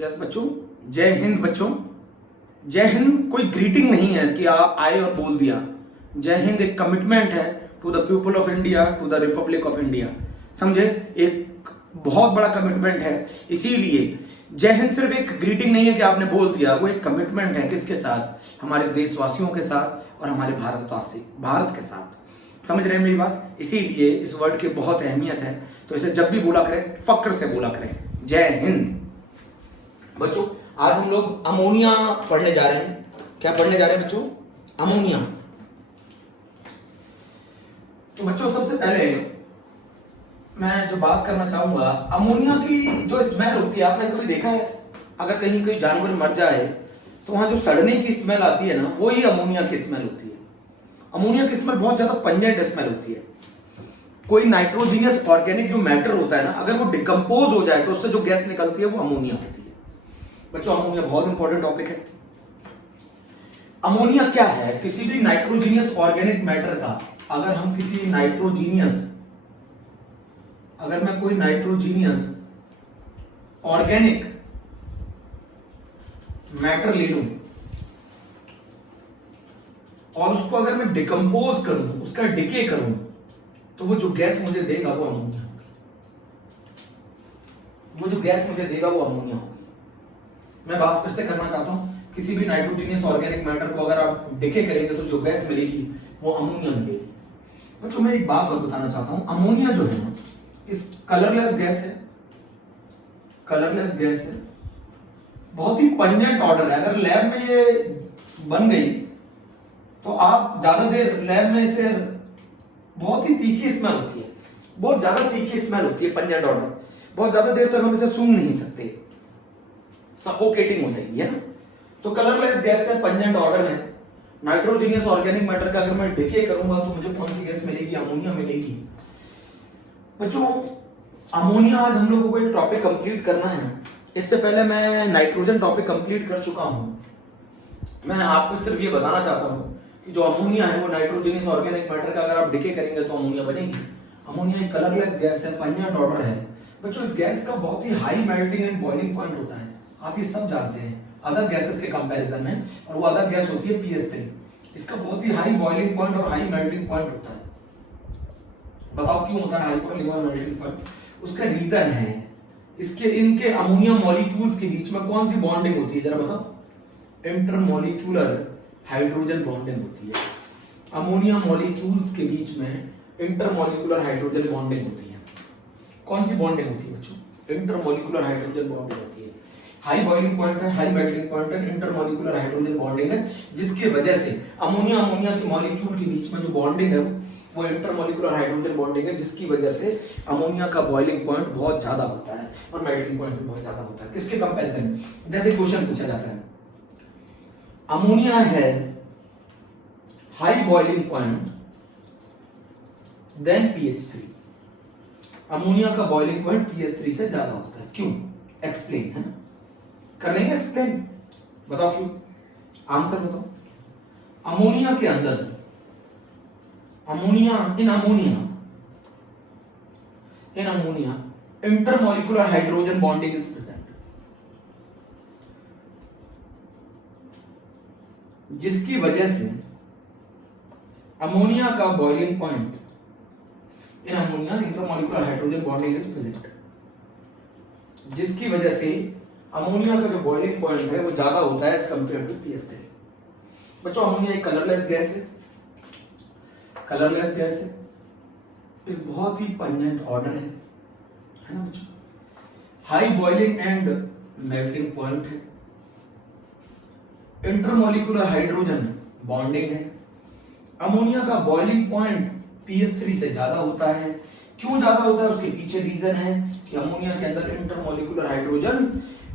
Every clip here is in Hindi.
यस बच्चों, जय हिंद बच्चों। जय हिंद कोई ग्रीटिंग नहीं है कि आप आए और बोल दिया। जय हिंद एक कमिटमेंट है to the people of India, to the republic of India. समझे? एक बहुत बड़ा कमिटमेंट है। इसीलिए जय हिंद सिर्फ एक ग्रीटिंग नहीं है कि आपने बोल दिया, वो एक कमिटमेंट है। किसके साथ? हमारे देशवासियों के साथ और हमारे भारत के साथ। समझ रहे हैं मेरी बात? इसीलिए इस वर्ड की बहुत अहमियत है। तो इसे जब भी बोला करें फक्र से बोला करें, जय हिंद। बच्चों आज हम लोग अमोनिया पढ़ने जा रहे हैं। क्या पढ़ने जा रहे हैं बच्चों? अमोनिया। तो बच्चों सबसे पहले मैं जो बात करना चाहूंगा, अमोनिया की जो स्मेल होती है, आपने कभी देखा है अगर कहीं कोई जानवर मर जाए तो वहां जो सड़ने की स्मेल आती है ना, वो ही अमोनिया की स्मेल होती है। अमोनिया की स्मेल बहुत ज्यादा पंजेंट स्मेल होती है। कोई नाइट्रोजीनियस ऑर्गेनिक जो मैटर होता है ना, अगर वो डिकम्पोज हो जाए तो उससे जो गैस निकलती है वो अमोनिया होती है। बच्चों अमोनिया बहुत इंपॉर्टेंट टॉपिक है। अमोनिया क्या है? किसी भी नाइट्रोजीनियस ऑर्गेनिक मैटर का, अगर हम किसी नाइट्रोजीनियस, अगर मैं कोई नाइट्रोजीनियस ऑर्गेनिक मैटर ले लूं और उसको अगर मैं डिकम्पोज करूं, उसका डिके करूं, तो वो जो गैस मुझे देगा वो अमोनिया होगी। वो जो गैस मुझे देगा वो अमोनिया होगी। मैं बात फिर से करना चाहता हूं, किसी भी नाइट्रोजीनियस ऑर्गेनिक मैटर को अगर आप डिके करेंगे तो जो गैस मिलेगी वो अमोनिया मिलेगी। बच्चों मैं एक बात और बताना चाहता हूं, अमोनिया जो है इस कलरलेस गैस है, कलरलेस गैस है, बहुत ही पंजेंट ऑर्डर है। अगर लैब में ये बन गई तो आप ज्यादा देर लैब में इसे, बहुत ही तीखी स्मेल होती है, बहुत ज्यादा तीखी स्मेल होती है, पंजेंट ऑर्डर, बहुत ज्यादा देर तक हम इसे सूंघ नहीं सकते, सफोकेटिंग हो जाएगी, है ना। तो कलरलेस गैस है, पंजेंट ऑर्डर है। नाइट्रोजीनियस ऑर्गेनिक मैटर का अगर मैं डिके करूंगा तो मुझे कौन सी गैस मिलेगी? अमोनिया मिलेगी। बच्चों अमोनिया आज हम लोगों को एक टॉपिक कंप्लीट करना है। इससे पहले मैं नाइट्रोजन टॉपिक कंप्लीट कर चुका हूं। मैं आपको सिर्फ ये बताना चाहता हूं कि जो अमोनिया है वो नाइट्रोजीनियस ऑर्गेनिक मैटर का अगर आप डिके करेंगे तो अमोनिया बनेगी। अमोनिया एक कलरलेस गैस है, पंजेंट ऑर्डर है। बच्चों इस गैस का बहुत ही high melting and boiling point होता है, आप ये सब जानते हैं अदर गैसेस के कंपैरिजन में, और वो अदर गैस होती है PS3। इसका बहुत ही हाई बॉइलिंग पॉइंट और हाई मेल्टिंग पॉइंट होता है। बताओ क्यों होता है हाई बॉइलिंग और मेल्टिंग पॉइंट? उसका रीजन है इसके, इनके अमोनिया मॉलिक्यूल्स के बीच में कौन सी बॉन्डिंग होती है, जरा बताओ? इंटरमॉलिक्यूलर हाइड्रोजन बॉन्डिंग होती है। अमोनिया मॉलिक्यूल्स के बीच में इंटरमॉलिक्यूलर हाइड्रोजन बॉन्डिंग होती है। कौन सी बॉन्डिंग होती है बच्चों? इंटरमॉलिक्यूलर हाइड्रोजन बॉन्डिंग होती है। हाई बॉइलिंग पॉइंट है, हाई मेल्टिंग पॉइंट है, इंटरमॉलिक्यूलर हाइड्रोजन बॉन्डिंग है, जिसकी वजह से अमोनिया की मॉलिक्यूल के बीच में जो बॉन्डिंग है वो इंटरमॉलिक्यूलर हाइड्रोजन बॉन्डिंग है, जिसकी वजह से अमोनिया का बॉइलिंग पॉइंट बहुत ज्यादा होता है और मेल्टिंग पॉइंट भी बहुत ज्यादा होता है। किसके कंपैरिजन में? जैसे क्वेश्चन पूछा जाता है, ammonia has high boiling point then pH3। Ammonia का बॉइलिंग पॉइंट pH3 से ज्यादा होता है। क्यों? एक्सप्लेन, है ना? कर लेंगे एक्सप्लेन, बताओ क्यों? आंसर बताओ। अमोनिया के अंदर, in ammonia intermolecular hydrogen bonding is present, जिसकी वजह से अमोनिया का boiling point, in ammonia intermolecular hydrogen bonding is present, जिसकी वजह से अमोनिया का जो बॉइलिंग पॉइंट है वो ज्यादा होता है एज कंपेयर टू PS3। बच्चों अमोनिया एक कलरलेस गैस है, कलरलेस गैस है, एक बहुत ही पंजेंट ऑर्डर है ना बच्चों। High boiling and melting point है, इंटरमॉलिक्यूलर हाइड्रोजन बॉन्डिंग है। अमोनिया का बॉइलिंग पॉइंट PS3 से ज्यादा होता है। क्यों ज्यादा होता है? उसके पीछे रीजन है कि अमोनिया के अंदर इंटरमॉलिक्यूलर हाइड्रोजन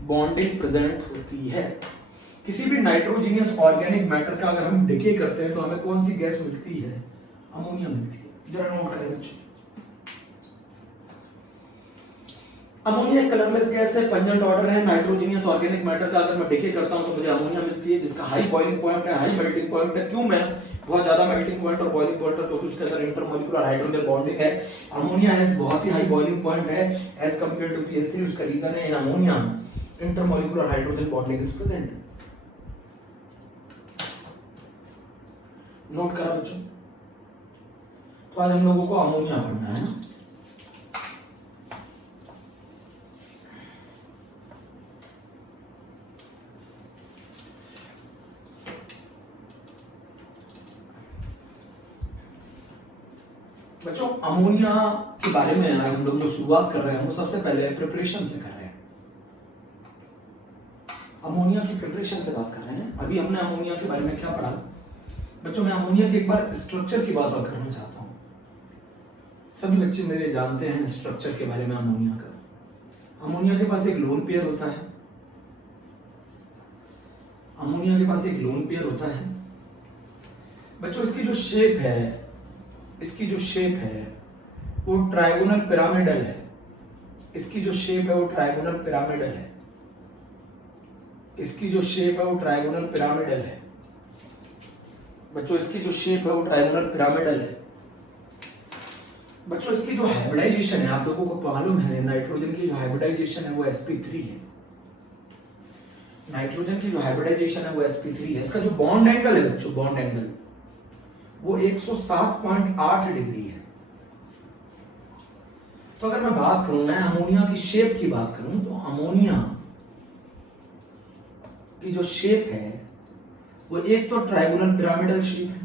बॉन्डिंग प्रेजेंट होती है। किसी भी नाइट्रोजीनियस ऑर्गेनिक मैटर का अगर हम डिके करते हैं तो हमें कौन सी गैस मिलती है? अमोनिया मिलती है। जरा नोट करें बच्चों, अमोनिया एक कलरलेस गैस है, पंजेंट ऑर्डर है। नाइट्रोजीनियस ऑर्गेनिक मैटर का अगर मैं डिके करता हूं तो मुझे अमोनिया मिलती है, जिसका हाई बॉइलिंग पॉइंट है, हाई मेल्टिंग पॉइंट है। क्यों? मैं बहुत ज्यादा मेल्टिंग पॉइंट और बॉइलिंग पॉइंट है क्योंकि उसके अंदर इंटरमॉलिक्यूलर हाइड्रोजन बॉन्डिंग है। अमोनिया है बहुत ही हाई बॉइलिंग पॉइंट है एज कंपेयर टू PS3। उसका रीजन है in ammonia intermolecular hydrogen bonding is present. Note करा बच्चों? तो आज हम लोगों को अमोनिया पढ़ना है। बच्चों अमोनिया के बारे में आज हम लोग जो शुरुआत कर रहे हैं वो सबसे पहले प्रिपरेशन से कर रहे हैं। अमोनिया की प्रिपरेशन से बात कर रहे हैं। अभी हमने अमोनिया के बारे में क्या पढ़ा बच्चों? मैं अमोनिया के एक बार स्ट्रक्चर की बात और करना चाहता हूं। सभी बच्चे मेरे जानते हैं स्ट्रक्चर के बारे में अमोनिया का। अमोनिया के पास एक लोन पेयर होता है। अमोनिया के पास एक लोन पेयर होता है बच्चों। इसकी जो शेप है वो ट्रायगोनल पिरामिडल है। इसकी जो शेप है वो ट्रायगोनल पिरामिडल है। इसकी जो शेप है वो ट्रायगोनल पिरामिडल है बच्चों। इसकी जो शेप है वो ट्रायगोनल पिरामिडल है बच्चों। इसकी जो हाइब्रिडाइजेशन है आप लोगों को मालूम है, नाइट्रोजन की जो हाइब्रिडाइजेशन है वो sp3 है। नाइट्रोजन की जो हाइब्रिडाइजेशन है वो sp3 है। इसका जो बॉन्ड एंगल है बच्चों, बॉन्ड एंगल वो 107.8 डिग्री है। तो अगर मैं बात करूं, मैं अमोनिया की शेप की बात करूं, तो अमोनिया की जो शेप है वो एक तो ट्रायगोनल पिरामिडल शेप है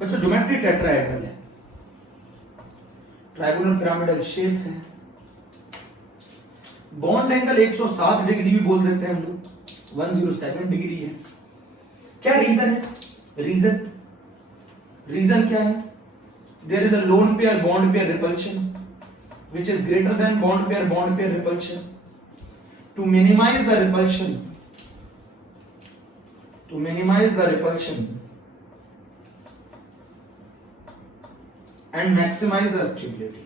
बच्चों। ज्योमेट्री टेट्राहेड्रल है, ट्रायगोनल पिरामिडल शेप है। बॉन्ड एंगल 107 डिग्री भी बोल देते हैं हम लोग, 107 डिग्री है। क्या रीजन है? रीजन क्या है? There is a lone pair bond pair repulsion which is greater than bond pair repulsion. To minimize the repulsion and maximize the stability.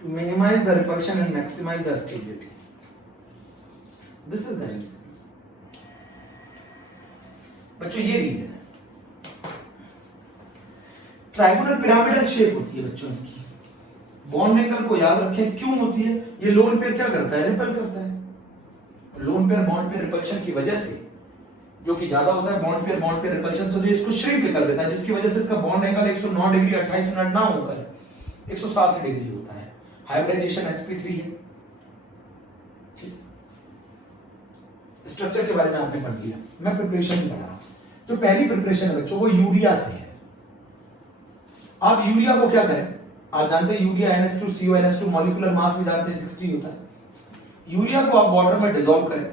To minimize the repulsion and maximize the stability. This is the reason. बच्चों ये रीजन है। ट्रायगोनल पिरामिडल शेप होती है बच्चों इसकी। बॉन्ड एंगल को याद रखें, क्यों होती है? ये लोन पेयर क्या करता है? रिपेल करता है। Lone pair bond pair repulsion की वजह से, जो कि ज्यादा होता है बॉन्ड पेयर रिपल्शन से, जो इसको श्रिंक कर देता है, जिसकी वजह से इसका बॉन्ड एंगल 109 डिग्री 28 मिनट ना होकर 107 डिग्री होता है। हाइब्रिडाइजेशन sp3 है। स्ट्रक्चर के बारे में आपने पढ़ लिया, मैं प्रिपरेशन ही पढ़ा रहा हूं। जो पहली प्रिपरेशन है बच्चों वो यूरिया से है। आप यूरिया को क्या करें? आप जानते हैं urea NH2CO NH2 molecular mass में जानते हैं 60 होता है। यूरिया को आप वाटर में डिसॉल्व करें।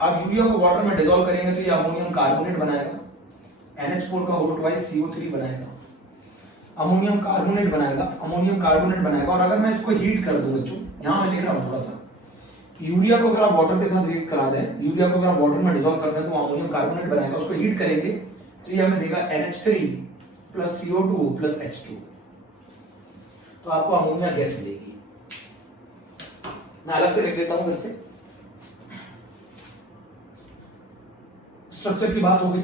आप यूरिया को वाटर में डिसॉल्व करेंगे तो ये अमोनियम कार्बोनेट बनाएगा, NH4 का होल ट्वाइस CO3 बनाएगा, अमोनियम कार्बोनेट बनाएगा। और अगर मैं इसको हीट कर दूं बच्चों, यहां मैं लिख रहा हूं थोड़ा सा, यूरिया को अगर आप वाटर के साथ रिएक्ट करा दें, यूरिया को अगर आप वाटर में डिसॉल्व कर दें तो अमोनियम कार्बोनेट बनाएगा। उसको हीट करेंगे तो ये हमें देगा NH3 plus CO2 plus H2, तो आपको अमोनिया गैस मिलेगी। मैं अलग से लिख देता हूं फिर से। स्ट्रक्चर की बात हो गई,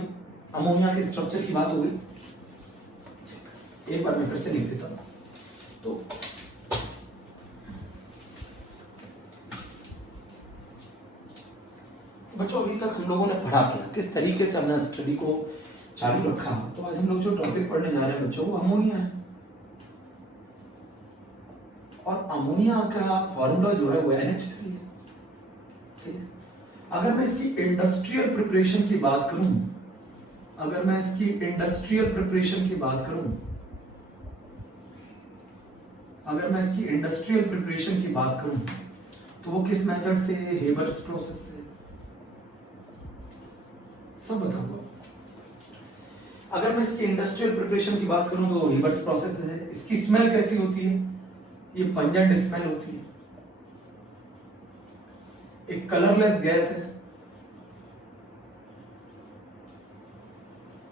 अमोनिया के स्ट्रक्चर की बात हो गई। एक बार मैं फिर से लिख देता हूं। तो बच्चों अभी तक हम लोगों ने पढ़ा क्या, किस तरीके से हमने स्टडी को चालू रखा। तो आज हम लोग जो टॉपिक पढ़ने जा रहे हैं बच्चों वो अमोनिया है। और अमोनिया का फॉर्मूला जो है वो NH3 है। ठीक है। अगर मैं इसकी इंडस्ट्रियल प्रिपरेशन की बात करूं, तो वो किस मेथड से? हेबर्स प्रोसेस से। सब बताऊंगा। अगर मैं इसकी इंडस्ट्रियल प्रिपरेशन की बात करूं तो हेबर्स प्रोसेस है। इसकी स्मेल कैसी होती है? ये पंजेंट स्मेल होती है। एक कलरलेस गैस है,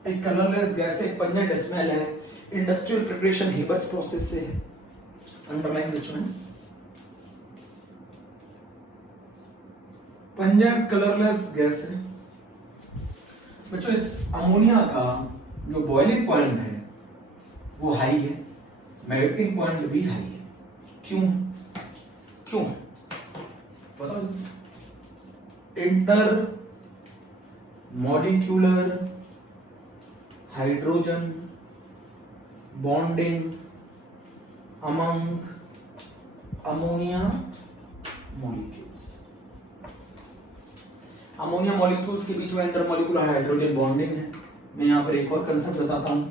एक पंजेंट स्मेल है। इंडस्ट्रियल प्रिपरेशन हेबर्स प्रोसेस से है। अंडरलाइन बच्चों, पंजेंट कलरलेस गैस है बच्चों। इस अमोनिया का जो बॉइलिंग पॉइंट है वो हाई है, मेल्टिंग पॉइंट भी हाई है। क्यों क्यों बताओ। Inter molecular hydrogen bonding among ammonia molecules. Ammonia molecules के बीच में इंटरमॉलिक्यूलर हाइड्रोजन बॉन्डिंग है। मैं यहां पर एक और कंसेप्ट बताता हूं।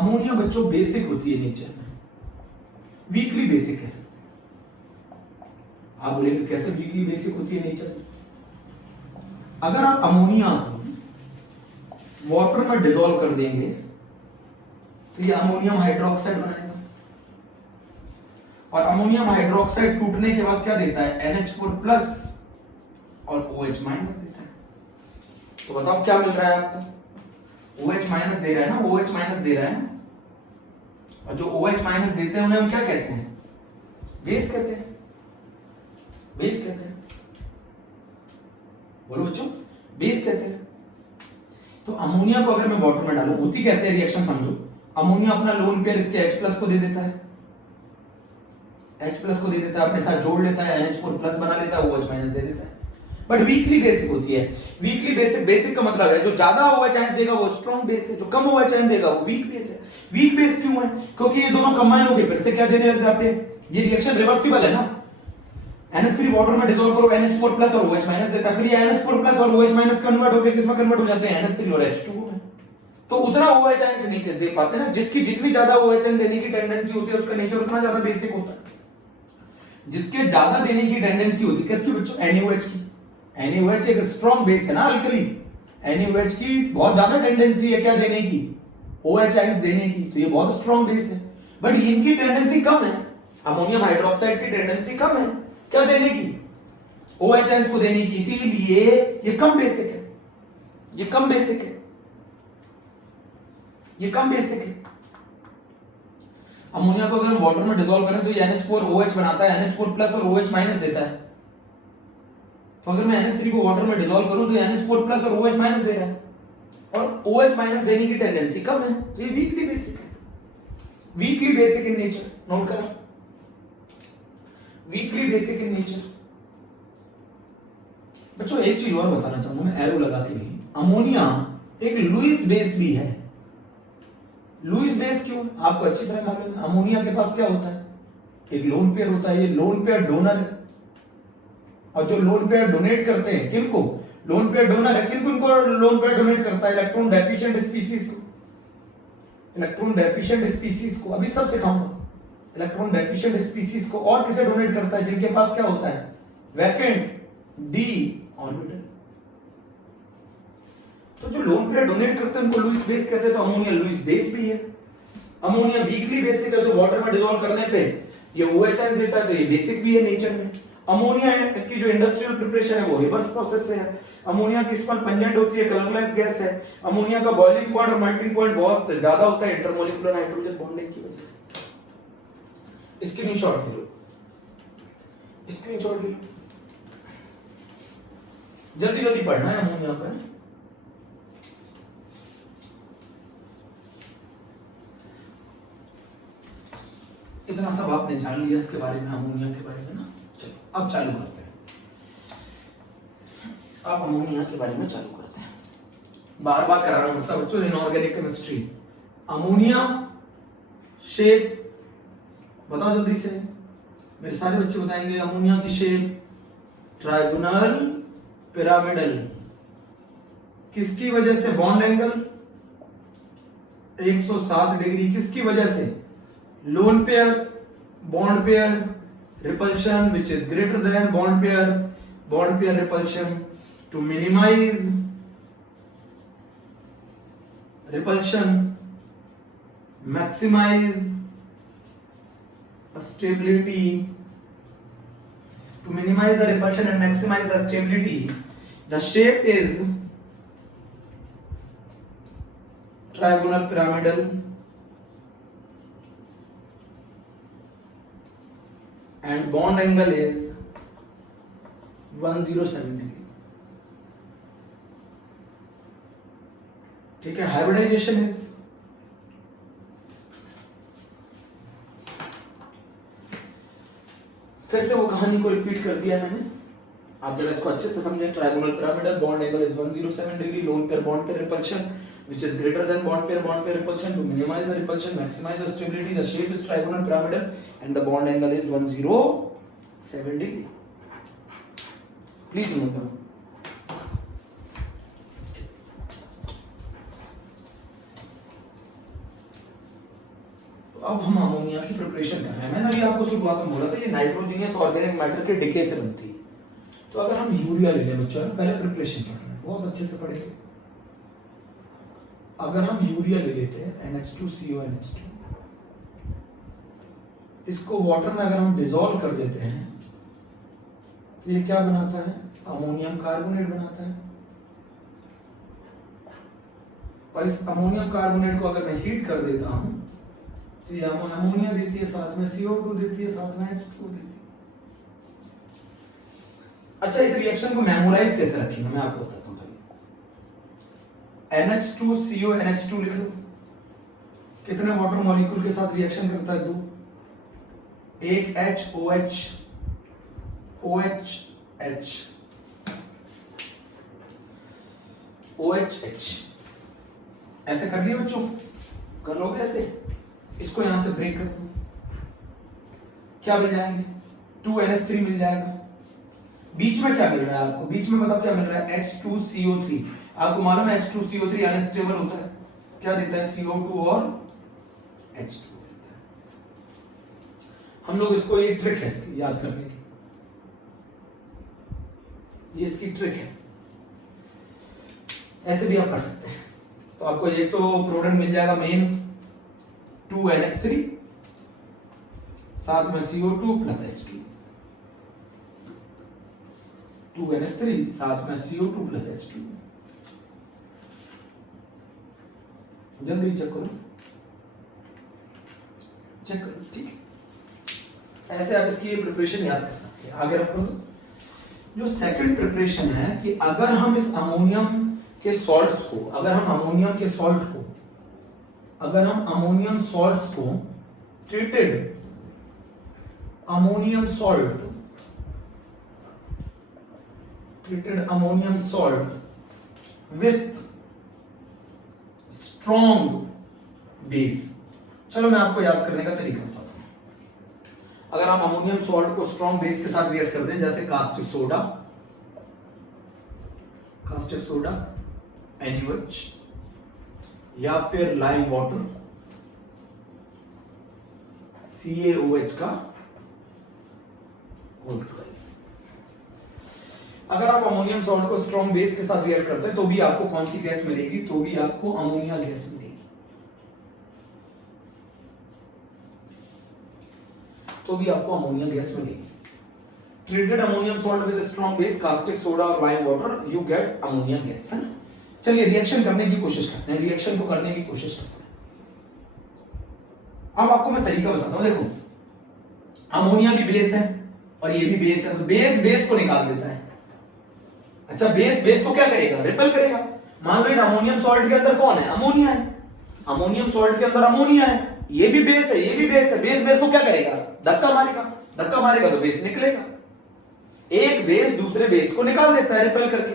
अमोनिया बच्चों बेसिक होती है नेचर में, वीकली बेसिक कह सकते हैं। आप बोलेंगे कैसे वीकली बेसिक होती है नेचर में? अगर आप अमोनिया को वाटर में डिसॉल्व कर देंगे तो ये अमोनियम हाइड्रोक्साइड बनाएगा, और अमोनियम हाइड्रोक्साइड टूटने के बाद क्या देता है? NH4+ और OH- देता है। तो बताओ क्या मिल रहा है आपको? OH- दे रहा है ना, OH- दे रहा है ना, और जो OH- देते हैं उन्हें हम क्या कहते हैं? बेस कहते हैं। बेस कहते हैं, बोलो बच्चों, बेस कहते हैं। तो अमोनिया को अगर मैं वाटर में डालूं, होती कैसे रिएक्शन समझो। अमोनिया अपना लोन पेयर इसके H+ को दे देता है, H+ को दे देता है, अपने साथ जोड़ लेता है, NH4+ बना लेता है, OH- दे देता है। बट वीकली बेसिक होती है। वीकली बेसिक, बेसिक का मतलब है जो ज्यादा OH- देगा वो स्ट्रॉन्ग बेस है, जो कम OH- देगा वो वीक बेस है। वीक बेस क्यों है? क्योंकि ये दोनों कंबाइन होके फिर से क्या देने लग जाते हैं? ये रिएक्शन रिवर्सिबल है ना। NH3 वाटर में डिसॉल्व करो, NH4+ और OH- देता है, फिर ये NH4+ और OH- कन्वर्ट होकर किसमें कन्वर्ट हो जाते हैं? NH3 और H2 में। तो उतना OH- नहीं दे पाते ना, जिसकी जितनी ज्यादा OH- देने की टेंडेंसी होती है उसका नेचर उतना ज्यादा बेसिक होता है। जिसके ज्यादा देने की टेंडेंसी होती है किसकी बच्चों? NaOH की। NaOH एक स्ट्रॉन्ग बेस है ना अल्कली, NaOH की बहुत ज्यादा टेंडेंसी है क्या देने की? OH- देने की, तो ये बहुत स्ट्रॉन्ग बेस है। बट इनकी टेंडेंसी कम है, अमोनियम हाइड्रोक्साइड की टेंडेंसी कम है क्या देने की? OH- को देने की, इसीलिए ये कम बेसिक है। ये कम बेसिक है, ये कम बेसिक है। अमोनिया को अगर हम वाटर में डिसॉल्व करें तो ये NH4OH बनाता है, NH4+ और OH- देता है। तो अगर मैं NH3 को वाटर में डिसॉल्व करूं तो NH4+ और OH- दे रहा है, और OH- देने की टेंडेंसी कम है, तो ये वीकली बेसिक है। Weekly basic in nature, note करो, वीकली बेसिक इन नेचर। बच्चों एक चीज और बताना चाहूंगा मैं एरो लगा के, अमोनिया एक लुईस बेस भी है। लुईस बेस क्यों? आपको अच्छी तरह मालूम है। अमोनिया के पास क्या होता है? एक लोन पेयर होता है, ये लोन पेयर डोनर है, और जो लोन पेयर डोनेट करते हैं किनको? लोन पेयर डोनर है, किनको लोन पेयर डोनेट करता है? इलेक्ट्रॉन डेफिशिएंट स्पीशीज को। इलेक्ट्रॉन डेफिशिएंट स्पीशीज को अभी सब सिखाऊंगा। इलेक्ट्रॉन डेफिशिएंट स्पीशीज को और किसे डोनेट करता है? जिनके पास क्या होता है? Vacant d orbital. तो जो लोन पेयर डोनेट करते हैं उनको लुईस बेस कहते हैं, तो अमोनिया लुईस बेस भी है। अमोनिया वीकली बेसिक है, तो वाटर में डिसॉल्व करने पे ये OH- देता है, तो ये बेसिक भी है नेचर में। अमोनिया की जो इंडस्ट्रियल प्रिपरेशन है वो रिवर्स प्रोसेस से है। अमोनिया की स्मेल पंजेंट होती है, कलरलेस गैस है। अमोनिया का बॉइलिंग पॉइंट और मेल्टिंग पॉइंट बहुत ज्यादा होता है इंटरमॉलिक्यूलर हाइड्रोजन बॉन्डिंग की वजह से। स्क्रीनशॉट ले लो, स्क्रीनशॉट ले लो, जल्दी जल्दी पढ़ना है अमोनिया पर। इतना सब आपने जान लिया इसके बारे में, अमोनिया के बारे में ना। चलो अब चालू करते हैं, अब अमोनिया के बारे में चालू करते हैं। बार बार कराना पड़ता है बच्चों, इनऑर्गेनिक केमिस्ट्री। अमोनिया शेप बताओ जल्दी से, मेरे सारे बच्चे बताएंगे। अमोनिया की शेप ट्राइगोनल पिरामिडल, किसकी वजह से? बॉन्ड एंगल 107 डिग्री, किसकी वजह से? Loan pair bond pair repulsion which is greater than bond pair repulsion to minimize repulsion, maximize stability, to minimize the repulsion and maximize the stability, the shape is trigonal pyramidal and bond angle is 107 degree। ठीक है, हाइब्रिडाइजेशन इज फिर से वो कहानी को रिपीट कर दिया मैंने, आप जरा इसको अच्छे से समझें। Trigonal pyramidal bond angle is 107 degree, loan pair bond pair repulsion which is greater than bond pair repulsion. To minimize the repulsion, maximize the stability, the shape is trigonal pyramidal and the bond angle is 107 degree. Please note down. अब हम अमोनिया की प्रिपरेशन कर रहे हैं। मैंने अभी आपको शुरुआत में बोला था ये नाइट्रोजनियस ऑर्गेनिक मैटर के डिके से बनती है। तो अगर हम यूरिया ले लें बच्चों, पहले प्रिपरेशन कर रहे हैं, बहुत अच्छे से पढ़ेंगे। अगर हम यूरिया ले लेते हैं NH2CONH2, इसको वाटर में अगर हम डिसॉल्व कर देते हैं तो ये क्या बनाता है? अमोनियम कार्बोनेट बनाता है। और इस अमोनियम कार्बोनेट को अगर मैं हीट कर देता हूं तो ये अमोनिया देती है, साथ में CO2 देती है, साथ में H2 देती है। अच्छा, इस रिएक्शन को मेमोराइज कैसे रखेंगे मैं आपको बताता हूं। NH2CONH2 लिख लो। कितने वाटर मॉलिक्यूल के साथ रिएक्शन करता है? 2। एक HOH OHH OHH ऐसे कर लिया बच्चों, कर लोगे ऐसे? इसको यहां से ब्रेक कर दो, क्या मिल जाएंगे? 2NH3 मिल जाएगा। बीच में क्या मिल रहा है आपको? बीच में बताओ क्या मिल रहा है? H2CO3। आपको मालूम है H2CO3 अनस्टेबल होता है, क्या देता है? CO2 और H2 देता है। हम लोग इसको, ये ट्रिक है इसकी याद करने की, ये इसकी ट्रिक है। ऐसे भी आप कर सकते हैं। तो आपको एक तो प्रोडक्ट मिल जाएगा मेन 2NH3 साथ में CO2 प्लस H2, 2NH3 साथ में CO2 प्लस H2। जल्दी चेक करो, चेक करो, ठीक है। ऐसे आप इसकी प्रिपरेशन याद कर सकते हैं। आगे रखो। जो सेकंड प्रिपरेशन है कि अगर हम इस अमोनियम के सॉल्ट्स को, अगर हम अमोनियम सॉल्ट्स को treated ammonium salt with strong base. चलो मैं आपको याद करने का तरीका बताता हूं। अगर हम अमोनियम सॉल्ट को स्ट्रॉन्ग बेस के साथ रिएक्ट कर दें, जैसे कास्टिक सोडा NaOH या फिर लाइम वाटर CaOH का ऑल्टराइज। अगर आप अमोनियम सॉल्ट को स्ट्रॉन्ग बेस के साथ रिएक्ट करते हैं तो भी आपको कौन सी गैस मिलेगी? तो भी आपको अमोनिया गैस मिलेगी। Treated ammonium salt with strong base, caustic soda और lime water, you get ammonia gas, है। चलिए रिएक्शन करने की कोशिश करते हैं, रिएक्शन को करने की कोशिश करते हैं। अब आपको मैं तरीका बताता हूं। देखो, अमोनिया भी बेस है और ये भी बेस है, तो बेस को निकाल देता है। अच्छा, बेस को क्या करेगा? रिपेल करेगा। मान लो इन अमोनियम सॉल्ट के अंदर कौन है? अमोनिया है। अमोनियम सॉल्ट के अंदर अमोनिया है, ये भी बेस है, ये भी बेस है। बेस को क्या करेगा? धक्का मारेगा तो बेस निकलेगा। एक बेस दूसरे बेस को निकाल देता है रिपेल करके।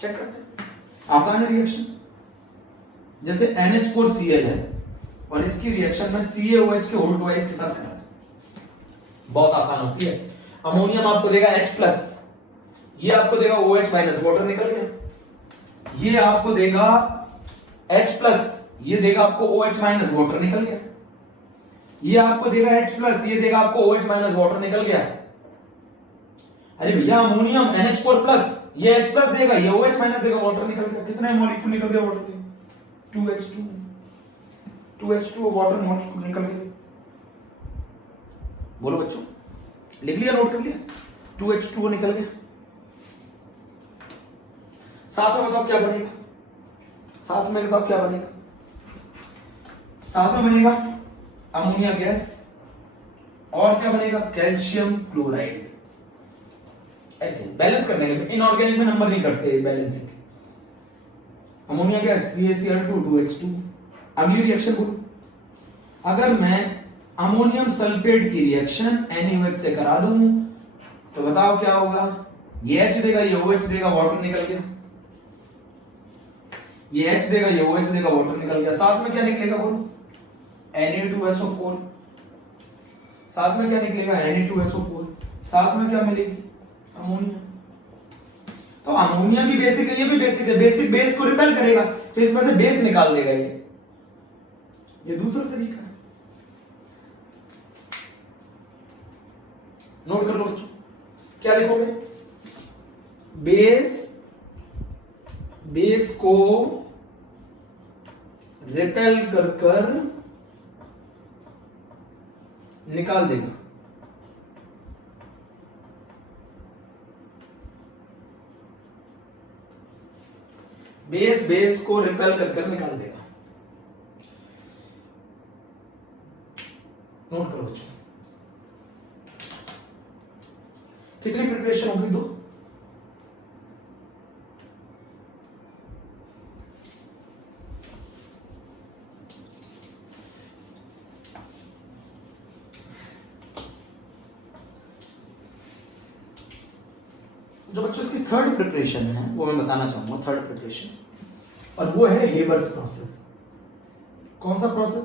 चेक करते हैं, आसान है रिएक्शन। जैसे NH4Cl है और इसकी रिएक्शन में CaOH के ऑल्टराइज के साथ करना है, बहुत आसान होती है। अमोनियम आपको देगा H+, ये आपको देगा OH-, वाटर निकल गया। ये आपको देगा H+, ये देगा आपको OH-, वाटर निकल गया। ये आपको देगा H+, ये देगा आपको OH-, वाटर निकल गया। अरे भैया, अमोनियम NH4+, ये H+ देगा, ये OH- देगा, वाटर निकल गया। कितने मॉलिक्यूल निकल गया वाटर के? 2H2 वाटर मॉलिक्यूल निकल गया। बोलो बच्चों, लिख लिया, नोट कर लिया? 2H2 निकल गया। साथ में बताओ क्या बनेगा? साथ में बनेगा अमोनिया गैस, और क्या बनेगा? Calcium chloride. ऐसे बैलेंस करने के, इनऑर्गेनिक में नंबर नहीं करते balancing. Ammonia gas CaCl2 2H2। अगली रिएक्शन बोलो। अगर मैं अमोनियम सल्फेट की रिएक्शन NaOH से करा दूं तो बताओ क्या होगा, ये H देगा, ये OH देगा, वाटर निकल गया, ये H देगा, ये OH देगा, वाटर निकल गया। साथ में क्या निकलेगा बोलो, Na2SO4। साथ में क्या निकलेगा, Na2SO4। साथ में क्या मिलेगी, अमोनिया। तो अमोनिया भी बेसिक है, ये भी बेसिक है, बेसिक बेस को रिपेल करेगा तो इसमें से बेस निकाल देगा ये दूसरा तरीका है। नोट कर लो बच्चों, क्या लिखोगे, बेस को रिपेल कर निकाल देगा। बेस को रिपेल कर निकाल देगा। नोट करो बच्चों, कितनी प्रिपरेशन होगी, 2। जो बच्चों इसकी थर्ड प्रिपरेशन है वो मैं बताना चाहूंगा, थर्ड प्रिपरेशन, और वो है हेबर्स प्रोसेस। कौन सा प्रोसेस,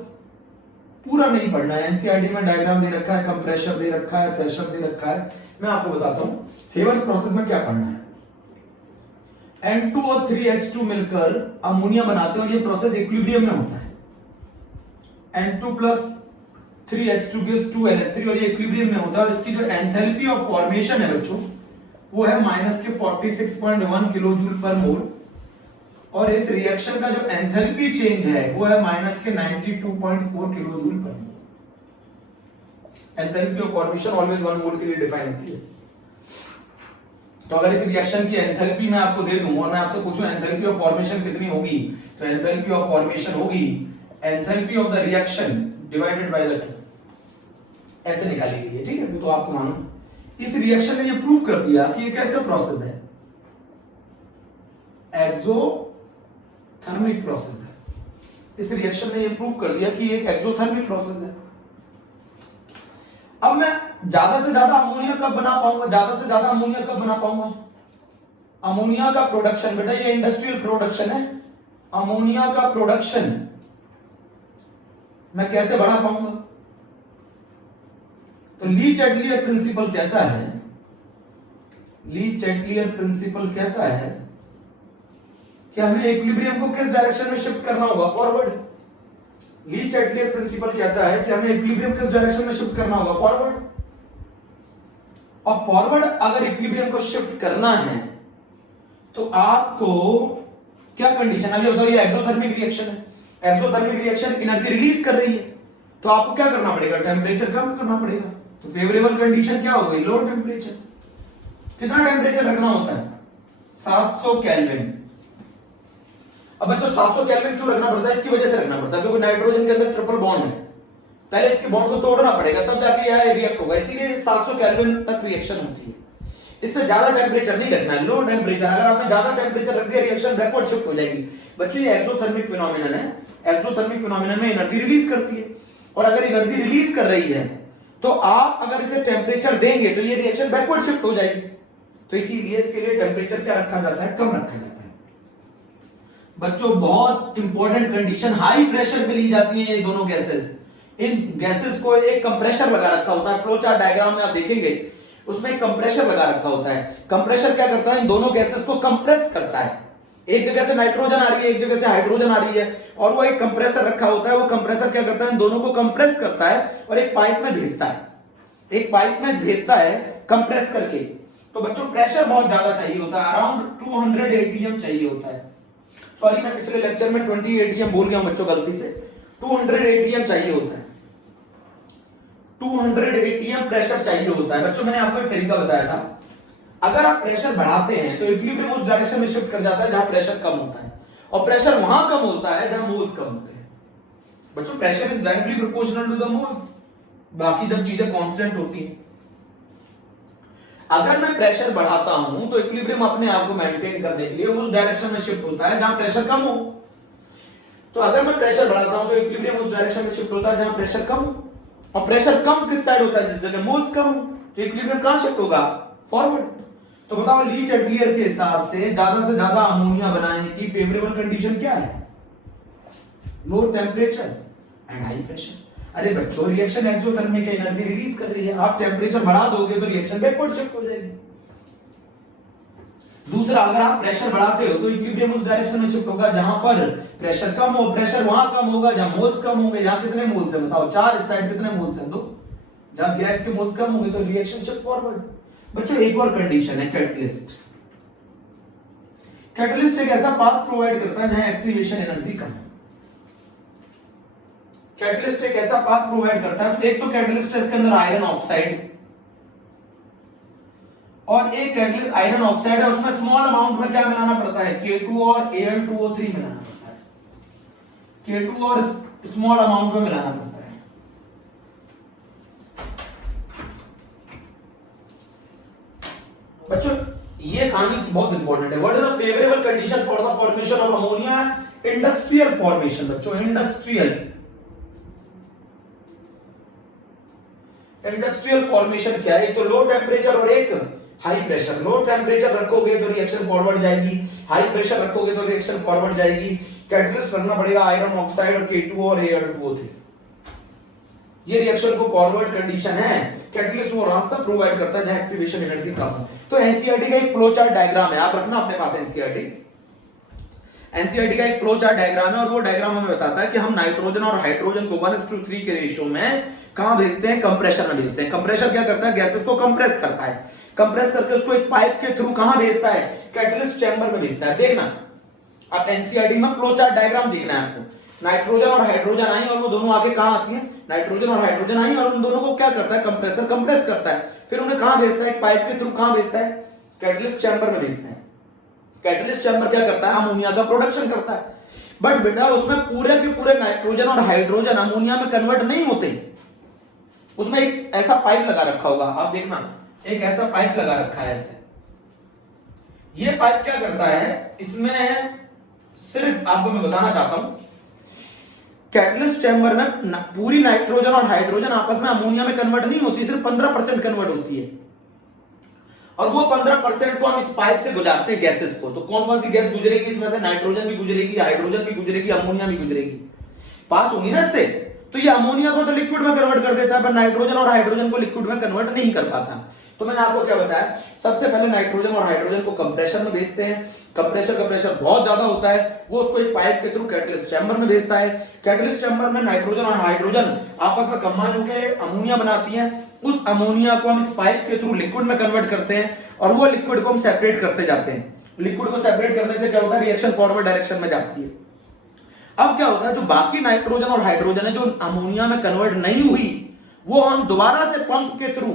पूरा नहीं पढ़ना है, एनसीईआरटी में डायग्राम दे रखा है, कंप्रेशर दे रखा है, प्रेशर दे रखा है, मैं आपको बताता हूं हेबर्स प्रोसेस में क्या पढ़ना है। N2 और 3H2 मिलकर अमोनिया बनाते हैं और ये प्रोसेस इक्विलिब्रियम में होता है। N2 plus 3H2 gives 2NH3 और ये इक्विलिब्रियम में होता है, और इसकी जो एंथैल्पी ऑफ फॉर्मेशन है बच्चों वो है -46.1 किलोजूल पर मोल, और इस रिएक्शन का जो एंथैल्पी चेंज है वो है -92.4 किलोजूल पर मोल। एंथैल्पी ऑफ फॉर्मेशन ऑलवेज 1 मोल के लिए डिफाइन होती है। तो अगर इस रिएक्शन की एंथैल्पी मैं आपको दे दूं और मैं आपसे पूछूं एंथैल्पी ऑफ फॉर्मेशन कितनी होगी, तो एंथैल्पी ऑफ फॉर्मेशन होगी enthalpy of the reaction divided by the 2, ऐसे निकाली गई है, ठीक है। वो तो आपको मालूम। इस रिएक्शन ने ये प्रूव कर दिया कि ये कैसा प्रोसेस है, एक्सोथर्मिक प्रोसेस है। इस रिएक्शन ने ये प्रूव कर दिया कि एक एक्सोथर्मिक प्रोसेस है। अब मैं ज्यादा से ज्यादा अमोनिया कब बना पाऊंगा, ज्यादा से ज्यादा अमोनिया कब बना पाऊंगा, अमोनिया का प्रोडक्शन, बेटा ये इंडस्ट्रियल प्रोडक्शन है, अमोनिया का प्रोडक्शन मैं कैसे बढ़ा पाऊंगा। तो ली चैटलियर प्रिंसिपल कहता है, ली चैटलियर प्रिंसिपल कहता है कि हमें इक्विलिब्रियम को किस डायरेक्शन में शिफ्ट करना होगा, फॉरवर्ड। ली चैटलियर प्रिंसिपल कहता है कि हमें इक्विलिब्रियम किस डायरेक्शन में शिफ्ट करना होगा, फॉरवर्ड। और फॉरवर्ड अगर इक्विलिब्रियम को शिफ्ट करना है तो आपको क्या कंडीशन, अभी बताओ ये एक्सोथर्मिक रिएक्शन है, एक्सोथर्मिक रिएक्शन एनर्जी रिलीज कर रही है, तो आपको क्या करना पड़ेगा, टेम्परेचर कम करना पड़ेगा। तो फेवरेबल कंडीशन क्या हो गई, लो टेम्परेचर। कितना टेम्परेचर रखना होता है, 700 केल्विन। अब बच्चों 700 केल्विन क्यों रखना पड़ता है, इसकी वजह से रखना पड़ता है क्योंकि नाइट्रोजन के अंदर ट्रिपल बॉन्ड है, पहले इसके बॉन्ड को तोड़ना पड़ेगा तब जाके यह रिएक्ट होगा, इसीलिए 700 केल्विन तक रिएक्शन होती है। इससे ज्यादा टेम्परेचर नहीं रखना है, लो टेम्परेचर। अगर आपने ज्यादा टेम्परेचर रख दिया रिएक्शन बैकवर्ड शिफ्ट हो जाएगी। बच्चों ये एक्सोथर्मिक फिनोमेनन है, एक्सोथर्मिक फिनोमेनन में एनर्जी रिलीज करती है, और अगर एनर्जी रिलीज कर रही है तो आप अगर इसे टेम्परेचर देंगे तो ये रिएक्शन बैकवर्ड शिफ्ट हो जाएगी। तो इसीलिए इसके लिए टेम्परेचर क्या रखा जाता है, कम रखा जाता है। बच्चों बहुत इंपॉर्टेंट कंडीशन, हाई प्रेशर पे ली जाती है ये दोनों गैसेस। इन गैसेस को एक कंप्रेशर लगा रखा होता है, फ्लो चार्ट डायग्राम में आप देखेंगे उसमें एक कंप्रेशर लगा रखा होता है। कंप्रेशर क्या करता है, इन दोनों गैसेस को कंप्रेस करता है। एक जगह से नाइट्रोजन आ रही है, एक जगह से हाइड्रोजन आ रही है, और वो एक कंप्रेसर रखा होता है। वो कंप्रेसर क्या करता है, इन दोनों को कंप्रेस करता है और एक पाइप में भेजता है, एक पाइप में भेजता है कंप्रेस करके। तो बच्चों प्रेशर बहुत ज्यादा चाहिए होता है, अराउंड 200 एटीएम चाहिए होता है। सॉरी मैं पिछले लेक्चर में 20 एटीएम बोल गया हूं बच्चों गलती से, 200 एटीएम चाहिए होता है, 200 एटीएम प्रेशर चाहिए होता है। बच्चों मैंने आपको एक तरीका बताया था, अगर आप प्रेशर बढ़ाते हैं तो इक्विलिब्रियम उस डायरेक्शन में शिफ्ट कर जाता है जहां प्रेशर कम होता है, और प्रेशर वहां कम होता है जहां मोल्स कम होते हैं। बच्चों pressure is directly proportional to the moles, बाकी जब चीजें कांस्टेंट होती हैं। अगर मैं प्रेशर बढ़ाता हूं तो इक्विलिब्रियम अपने आप को मेंटेन करने के लिए उस डायरेक्शन में शिफ्ट होता है जहां प्रेशर कम हो। तो अगर मैं प्रेशर बढ़ाता हूं तो इक्विलिब्रियम उस डायरेक्शन में शिफ्ट होता है जहां प्रेशर कम हो। और प्रेशर कम किस साइड होता है? जिस जगह मोल्स कम, तो इक्विलिब्रियम कहां शिफ्ट होगा? फॉरवर्ड। तो बताओ ली चैटलियर के हिसाब से ज्यादा अमोनिया बनाने की फेवरेबल कंडीशन क्या है? Low temperature and high pressure. अरे बच्चों, रिएक्शन एक्सोथर्मिक एनर्जी रिलीज कर रही है, आप टेम्परेचर बढ़ा दोगे तो रिएक्शन बैकवर्ड शिफ्ट हो जाएगी। दूसरा, अगर आप प्रेशर बढ़ाते हो तो इक्विलिब्रियम उस डायरेक्शन में शिफ्ट होगा जहां पर प्रेशर कम हो, प्रेशर वहां कम होगा जहां मोल्स कम होंगे। यहां कितने मोल्स है बताओ? 4, इस साइड कितने मोल्स है? 2। जब गैस के मोल्स कम होंगे तो रिएक्शन शिफ्ट फॉरवर्ड। बच्चों एक और कंडीशन है कैटलिस्ट। कैटलिस्ट एक ऐसा पाथ प्रोवाइड करता है जहां एक्टिवेशन एनर्जी कम है। कैटलिस्ट एक ऐसा पाथ प्रोवाइड करता है, एक तो कैटलिस्ट है इसके अंदर आयरन ऑक्साइड, और एक कैटलिस्ट आयरन ऑक्साइड है, उसमें स्मॉल अमाउंट में क्या मिलाना पड़ता है? K2 और Al2O3 मिलाना पड़ता है। K2 और स्मॉल अमाउंट में मिलाना पड़ता है। बच्चों ये कहानी बहुत इंपॉर्टेंट है। What is the favourable condition for the formation of ammonia? Industrial formation. बच्चों इंडस्ट्रियल फॉर्मेशन क्या है? तो लो टेम्परेचर और एक हाई प्रेशर। लो टेम्परेचर रखोगे तो रिएक्शन फॉरवर्ड जाएगी, हाई प्रेशर रखोगे तो रिएक्शन फॉरवर्ड जाएगी। कैटलिस्ट रखना पड़ेगा आयरन ऑक्साइड और K2 और Al2O3। ये रिएक्शन को फॉरवर्ड कंडीशन है। कैटलिस्ट वो रास्ता प्रोवाइड करता है जहां एक्टिवेशन एनर्जी कम हो। तो एनसीईआरटी का एक फ्लो चार्ट डायग्राम है, आप रखना अपने पास। एनसीईआरटी का एक फ्लो चार्ट डायग्राम है और वो डायग्राम हमें बताता है कि हम नाइट्रोजन और हाइड्रोजन को 1:3 के रेशियो में कहां भेजते हैं? कंप्रेशर में भेजते हैं। कंप्रेशर क्या करता है? गैसेस को कंप्रेस करता है, कंप्रेस करके उसको एक पाइप के थ्रू कहां भेजता है? कैटलिस्ट चैम्बर में भेजता है। देखना अब एनसीईआरटी में फ्लो चार्ट डायग्राम देखना है आपको। नाइट्रोजन और हाइड्रोजन आई और वो दोनों आके कहां आती हैं? नाइट्रोजन और हाइड्रोजन आई और उन दोनों को क्या करता है? कंप्रेसर कंप्रेस करता है, फिर उन्हें कहां भेजता है? एक पाइप के थ्रू कहां भेजता है? कैटलिस्ट चैम्बर में भेजता है। कैटलिस्ट चैम्बर क्या करता है? अमोनिया का प्रोडक्शन करता है। बट बेटा उसमें पूरे के पूरे नाइट्रोजन और हाइड्रोजन अमोनिया में कन्वर्ट नहीं होते। उसमें एक ऐसा पाइप लगा रखा होगा, आप देखना, एक ऐसा पाइप लगा रखा है ऐसे। ये पाइप क्या करता है? इसमें सिर्फ आपको मैं बताना चाहता हूं, कैटलिस्ट चैम्बर में पूरी नाइट्रोजन और हाइड्रोजन आपस में अमोनिया में कन्वर्ट नहीं होती, सिर्फ 15% कन्वर्ट होती है। और वो 15% को हम इस पाइप से गुजारते हैं गैसेस को। तो कौन कौन सी गैस गुजरेगी इसमें से? नाइट्रोजन भी गुजरेगी, हाइड्रोजन भी गुजरेगी, अमोनिया भी गुजरेगी, पास होंगी ना इससे। तो ये अमोनिया को तो लिक्विड में कन्वर्ट कर देता है, पर नाइट्रोजन और हाइड्रोजन को लिक्विड में कन्वर्ट नहीं कर पाता। तो मैंने आपको क्या बताया, सबसे पहले नाइट्रोजन और हाइड्रोजन को कंप्रेशर में भेजते हैं। कंप्रेशर का प्रेशर बहुत ज्यादा होता है, वो उसको एक पाइप के थ्रू कैटलिस्ट चैम्बर में भेजता है। कैटलिस्ट चैम्बर में नाइट्रोजन और हाइड्रोजन आपस में कंबाइन होकर अमोनिया बनाती है। उस अमोनिया को हम इस पाइप के थ्रू लिक्विड में कन्वर्ट करते हैं और वो लिक्विड को हम सेपरेट करते जाते हैं। लिक्विड को सेपरेट करने से क्या होता है? रिएक्शन फॉरवर्ड डायरेक्शन में जाती है। अब क्या होता है, जो बाकी नाइट्रोजन और हाइड्रोजन है जो अमोनिया में कन्वर्ट नहीं हुई, वो हम दोबारा से पंप के थ्रू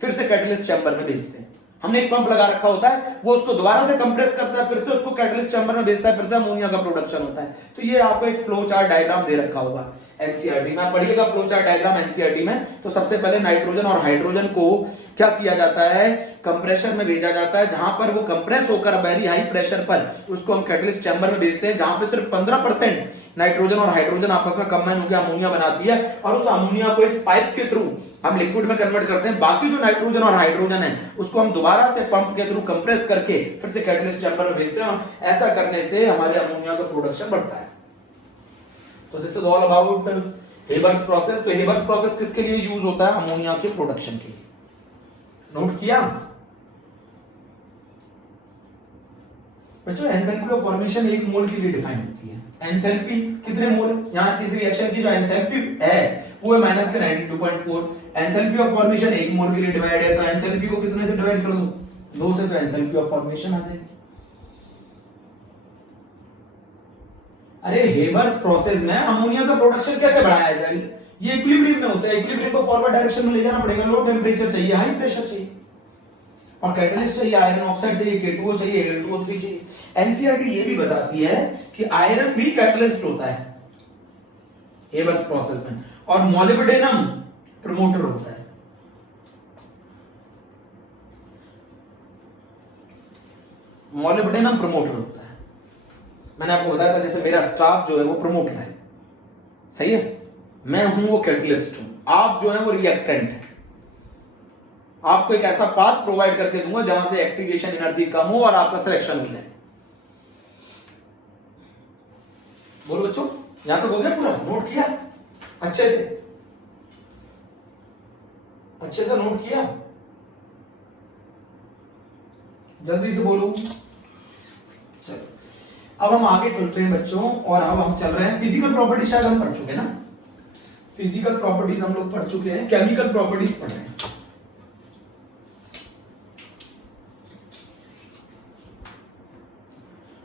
फिर से कैटलिस्ट चैम्बर में भेजते हैं। हमने एक पंप लगा रखा होता है, वो उसको दोबारा से कंप्रेस करता है, फिर से उसको कैटलिस्ट चैम्बर में भेजता है, फिर से अमोनिया का प्रोडक्शन होता है। तो ये आपको एक फ्लो चार्ट डायग्राम दे रखा होगा एनसीईआरटी में। पढ़िएगा फ्लो चार्ट डायग्राम एनसीईआरटी में। तो सबसे पहले नाइट्रोजन और हाइड्रोजन को क्या किया जाता है? कंप्रेशर में भेजा जाता है, जहां पर वो कंप्रेस होकर वेरी हाई प्रेशर पर उसको हम कैटलिस्ट चैम्बर में भेजते हैं, जहां पे सिर्फ 15% नाइट्रोजन और हाइड्रोजन आपस में कंबाइन होकर अमोनिया बनाती है और उस अमोनिया को इस पाइप के थ्रू हम लिक्विड में कन्वर्ट करते हैं। बाकी जो नाइट्रोजन और हाइड्रोजन है उसको हम दोबारा से पंप के थ्रू कंप्रेस करके फिर से कैटलिस्ट चैम्बर में भेजते हैं और ऐसा करने से हमारे अमोनिया का प्रोडक्शन बढ़ता है। तो this is all about Haber's process. तो हेबर्स प्रोसेस किसके लिए यूज होता है? अमोनिया के प्रोडक्शन के लिए। नोट किया बच्चों? एंथैल्पी ऑफ फॉर्मेशन 1 मोल के लिए डिफाइन होती है। एंथैल्पी कितने मोल है? यहां इस रिएक्शन की जो एंथैल्पी है वो है माइनस के 92.4। एंथैल्पी ऑफ फॉर्मेशन 1 मोल के लिए डिवाइड है, तो एंथैल्पी को कितने से डिवाइड कर दो? 2 से, तो एंथैल्पी ऑफ फॉर्मेशन आ जाएगी। अरे हेबर्स प्रोसेस में अमोनिया का प्रोडक्शन कैसे बढ़ाया जाए? ये इक्विलिब्रियम में होता है। इक्विलिब्रियम को फॉरवर्ड डायरेक्शन में ले जाना पड़ेगा। लो टेम्परेचर चाहिए, हाई प्रेशर चाहिए, और कैटलिस्ट चाहिए, आयरन ऑक्साइड चाहिए, K2O चाहिए, Al2O3 चाहिए। एनसीईआरटी ये भी बताती है कि आयरन भी कैटलिस्ट होता है हेबर्स प्रोसेस में, और मोलिब्डेनम प्रमोटर होता है। मोलिब्डेनम प्रमोटर होता है। मैंने आपको बताया था जैसे मेरा स्टाफ जो है वो प्रमोटर है, सही है, मैं हूं वो कैटलिस्ट हूं। आप जो है वो रिएक्टेंट है। आपको एक ऐसा पाथ प्रोवाइड करके दूंगा जहां से एक्टिवेशन एनर्जी कम हो और आपका सिलेक्शन हो जाए। बोलो बच्चों, यहां तो हो गया, पूरा नोट किया अच्छे से नोट किया, जल्दी से बोलो। चलो अब हम आगे चलते हैं बच्चों, और अब हम चल रहे हैं फिजिकल प्रॉपर्टीज। शायद हम पढ़ चुके हैं ना, फिजिकल प्रॉपर्टीज हम लोग पढ़ चुके हैं, केमिकल प्रॉपर्टीज पढ़ रहे हैं।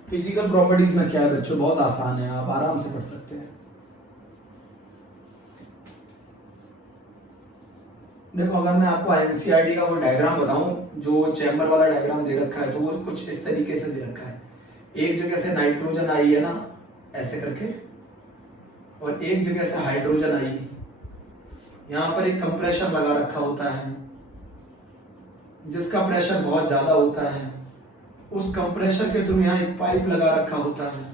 फिजिकल प्रॉपर्टीज में क्या है बच्चों, बहुत आसान है, आप आराम से पढ़ सकते हैं। देखो अगर मैं आपको एनसीईआरटी का वो डायग्राम बताऊं, जो चैम्बर वाला डायग्राम दे रखा है, तो वो कुछ इस तरीके से दे रखा है। एक जगह से नाइट्रोजन आई है ना ऐसे करके, और एक जगह से हाइड्रोजन आई है। यहाँ पर एक कंप्रेशर लगा रखा होता है, जिसका प्रेशर बहुत ज्यादा होता है। उस कंप्रेशर के थ्रू यहाँ एक पाइप लगा रखा होता है,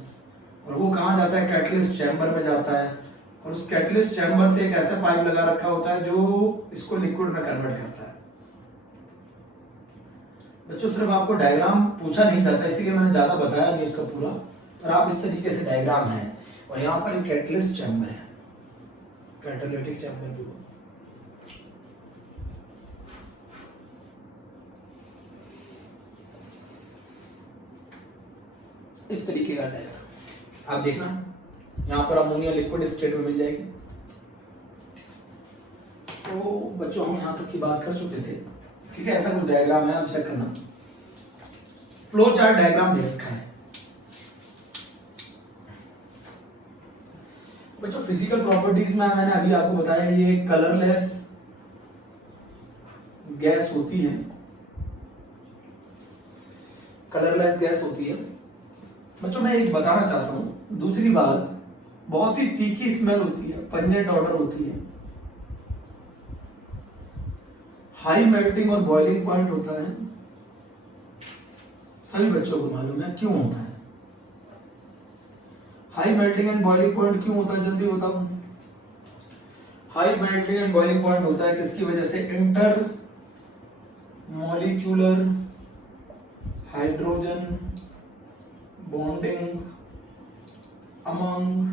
और वो कहाँ जाता है, कैटलिस्ट चैम्बर में जाता है। और उस कैटलिस्ट चैम्बर से एक ऐसा पाइप लगा रखा होता है जो इसको लिक्विड में कन्वर्ट करता है। बच्चों सिर्फ आपको डायग्राम पूछा नहीं जाता, इसीलिए मैंने ज्यादा बताया नहीं इसका पूरा, और आप इस तरीके से डायग्राम है। और यहाँ पर एक कैटलिस्ट चैम्बर है, कैटालिटिक चैम्बर भी। इस तरीके का डायग्राम आप देखना, यहां पर अमोनिया लिक्विड स्टेट में मिल जाएगी। तो बच्चों हम यहां तक की बात कर चुके थे, ठीक है। ऐसा कुछ डायग्राम है, आप चेक करना, फ्लो चार्ट डायग्राम दे रखा है। बच्चों फिजिकल प्रॉपर्टीज में मैंने अभी आपको बताया, ये कलरलेस गैस होती है, कलरलेस गैस होती है। बच्चों मैं एक बताना चाहता हूं, दूसरी बात, बहुत ही तीखी स्मेल होती है, पंजेंट ऑर्डर होती है, हाई मेल्टिंग और बॉइलिंग पॉइंट होता है। सभी बच्चों को मालूम है क्यों होता है high melting and boiling point, क्यों होता है, जल्दी बताओ। High melting and boiling point होता है किसकी वजह से, inter molecular hydrogen bonding among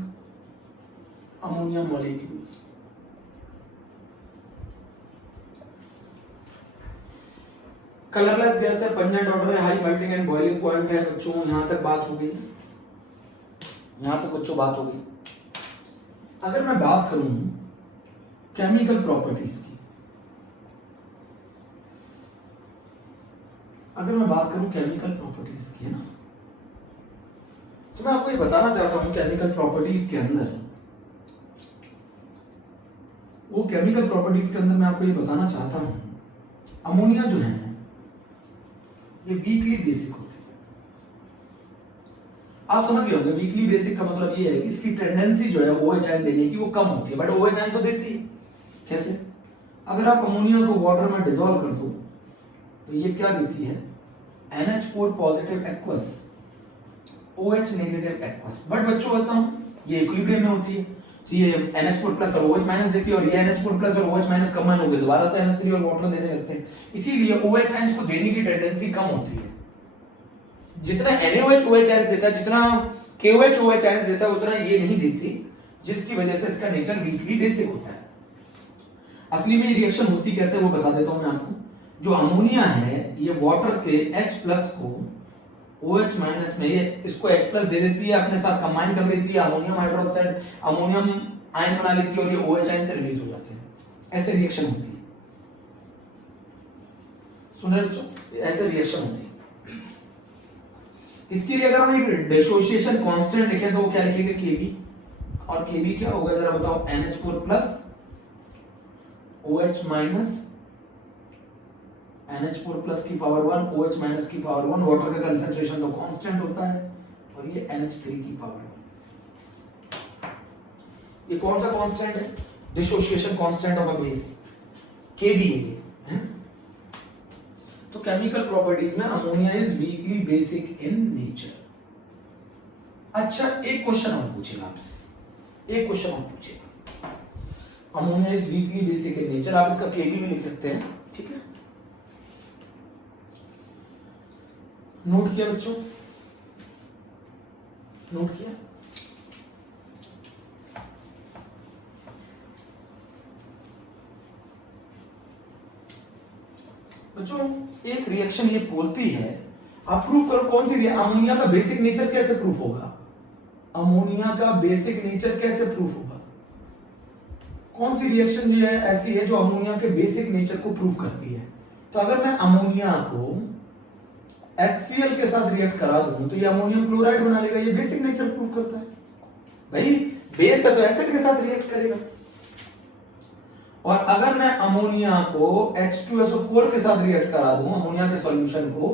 ammonia molecules. Colourless gas है, पंजेंट ऑर्डर है, high melting and boiling point है। बच्चों यहां तक बात हो गई, यहां तक बच्चों बात हो गई। अगर मैं बात करूं केमिकल प्रॉपर्टीज की, अगर मैं बात करूं केमिकल प्रॉपर्टीज की, है ना, तो मैं आपको ये बताना चाहता हूं केमिकल प्रॉपर्टीज के अंदर, वो केमिकल प्रॉपर्टीज के अंदर मैं आपको ये बताना चाहता हूं, अमोनिया जो है ये वीकली बेसिक होती है। आप समझ गए होंगे, वीकली बेसिक का मतलब ये है कि इसकी टेंडेंसी जो है OH आयन देने की वो कम होती है, बट OH आयन तो देती है। कैसे, अगर आप अमोनिया को वाटर में डिसॉल्व कर दो तो ये क्या देती है, NH4 positive aqueous, OH negative aqueous. But बच्चों बताऊं ये इक्विलिब्रियम में होती है, तो ये NH4 प्लस और OH माइनस देती है, और ये NH4 प्लस और OH माइनस कंबाइन हो गए, दोबारा से NH3 और वाटर देने लगते हैं। इसीलिए OH आयंस को देने की टेंडेंसी कम होती है। जितना NaOH OH आयंस देता है, जितना KOH OH आयंस देता है, उतना ये नहीं देती, जिसकी वजह से इसका नेचर वीकली बेसिक होता है। असली में ये रिएक्शन होती कैसे वो बता देता हूं मैं आपको। जो अमोनिया है ये वाटर के H प्लस को OH माइनस में, ये इसको H प्लस दे देती है, अपने साथ कंबाइन कर देती है, अमोनियम हाइड्रोक्साइड अमोनियम आयन बना लेती है, और ये OH आयन से रिलीज हो जाते हैं। ऐसे रिएक्शन होती है, सुन रहे बच्चों, ऐसे रिएक्शन होती है। इसके लिए अगर हम एक डिसोसिएशन कांस्टेंट लिखें तो वो क्या लिखेंगे, Kb, और Kb क्या होगा जरा बताओ, NH4 plus OH minus, NH4 plus की पावर 1 OH माइनस की पावर 1, वाटर का कंसंट्रेशन तो कांस्टेंट होता है, और ये NH3 की पावर 1। ये कौन सा कांस्टेंट है, dissociation constant of a base, Kb है। तो केमिकल प्रॉपर्टीज में ammonia is weekly basic in nature. अच्छा एक क्वेश्चन और पूछेगा आपसे, एक क्वेश्चन और पूछेगा, ammonia is weekly basic in nature, आप इसका केबी भी लिख सकते हैं, ठीक है। नोट किया बच्चों, नोट किया। बच्चों एक रिएक्शन ये बोलती है, आप प्रूफ करो कौन सी अमोनिया का बेसिक नेचर कैसे प्रूफ होगा, अमोनिया का बेसिक नेचर कैसे प्रूफ होगा, कौन सी रिएक्शन जो है ऐसी है जो अमोनिया के बेसिक नेचर को प्रूफ करती है। तो अगर मैं अमोनिया को HCl के साथ रिएक्ट करा दूं तो ये अमोनियम क्लोराइड बना लेगा, ये बेसिक नेचर प्रूफ करता है। भाई बेस है तो एसिड के साथ रिएक्ट करेगा। और अगर मैं अमोनिया को H2SO4 के साथ रिएक्ट करा दूं, अमोनिया के सॉल्यूशन को,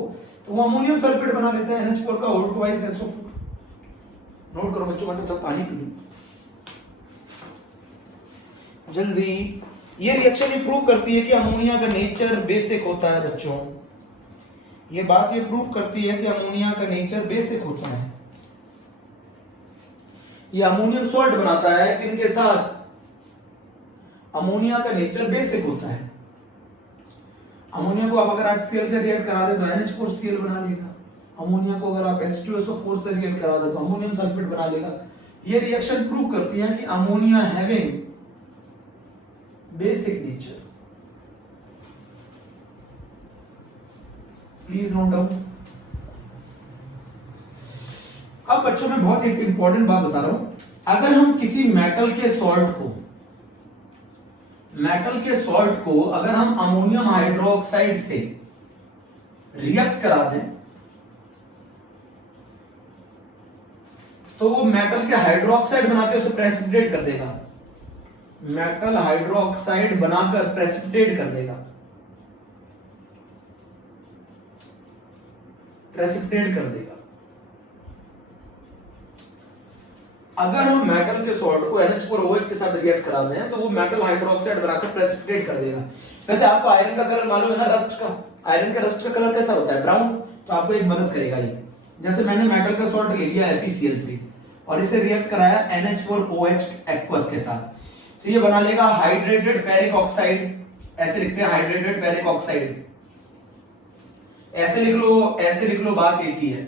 तो वो अमोनियम सल्फेट बना लेता है, NH4 का उल्ट वाइज SO4। नोट करो बच्चों, मतलब तो पानी पी लूं जल्दी। ये रिएक्शन ये प्रूव करती है कि अमोनिया का नेचर बेसिक होता है बच्चों, ये बात ये प्रूव करती है कि अमोनिया का नेचर बेसिक होता है। ये अमोनियम सॉल्ट बनाता है किनके साथ, अमोनिया का नेचर बेसिक होता है। अमोनिया को आप अगर HCl से रिएक्ट करा दे तो NH4Cl बना लेगा, अमोनिया को अगर आप H2SO4 से रिएक्ट करा दे तो अमोनियम सल्फेट बना लेगा। ये रिएक्शन प्रूव करती है कि ammonia having basic nature. Please note down. अब बच्चों में बहुत एक इंपॉर्टेंट बात बता रहा हूं, अगर हम किसी मेटल के सॉल्ट को अगर हम अमोनियम हाइड्रोक्साइड से रिएक्ट करा दें तो वो मेटल के हाइड्रोक्साइड बना के उसे प्रेसिपिटेट कर देगा, मेटल हाइड्रोक्साइड बनाकर प्रेसिपिटेट कर देगा, प्रेसिपिटेट कर देगा। अगर हम मेटल के सॉल्ट को NH4OH के साथ रिएक्ट करा दें तो वो मेटल हाइड्रोक्साइड बनाकर प्रेसिपिटेट कर देगा। वैसे आपको आयरन का कलर मालूम है ना, रस्ट का, आयरन का रस्ट का कलर कैसा होता है, ब्राउन। तो आपको एक मदद करेगा ये, जैसे मैंने मेटल का सॉल्ट ले लिया FeCl3 और इसे रिएक्ट कराया NH4OH एक्वस के साथ, तो ये बना लेगा हाइड्रेटेड फेरिक ऑक्साइड, ऐसे लिखते हैं हाइड्रेटेड फेरिक ऑक्साइड। ऐसे लिख लो, बात एक ही है।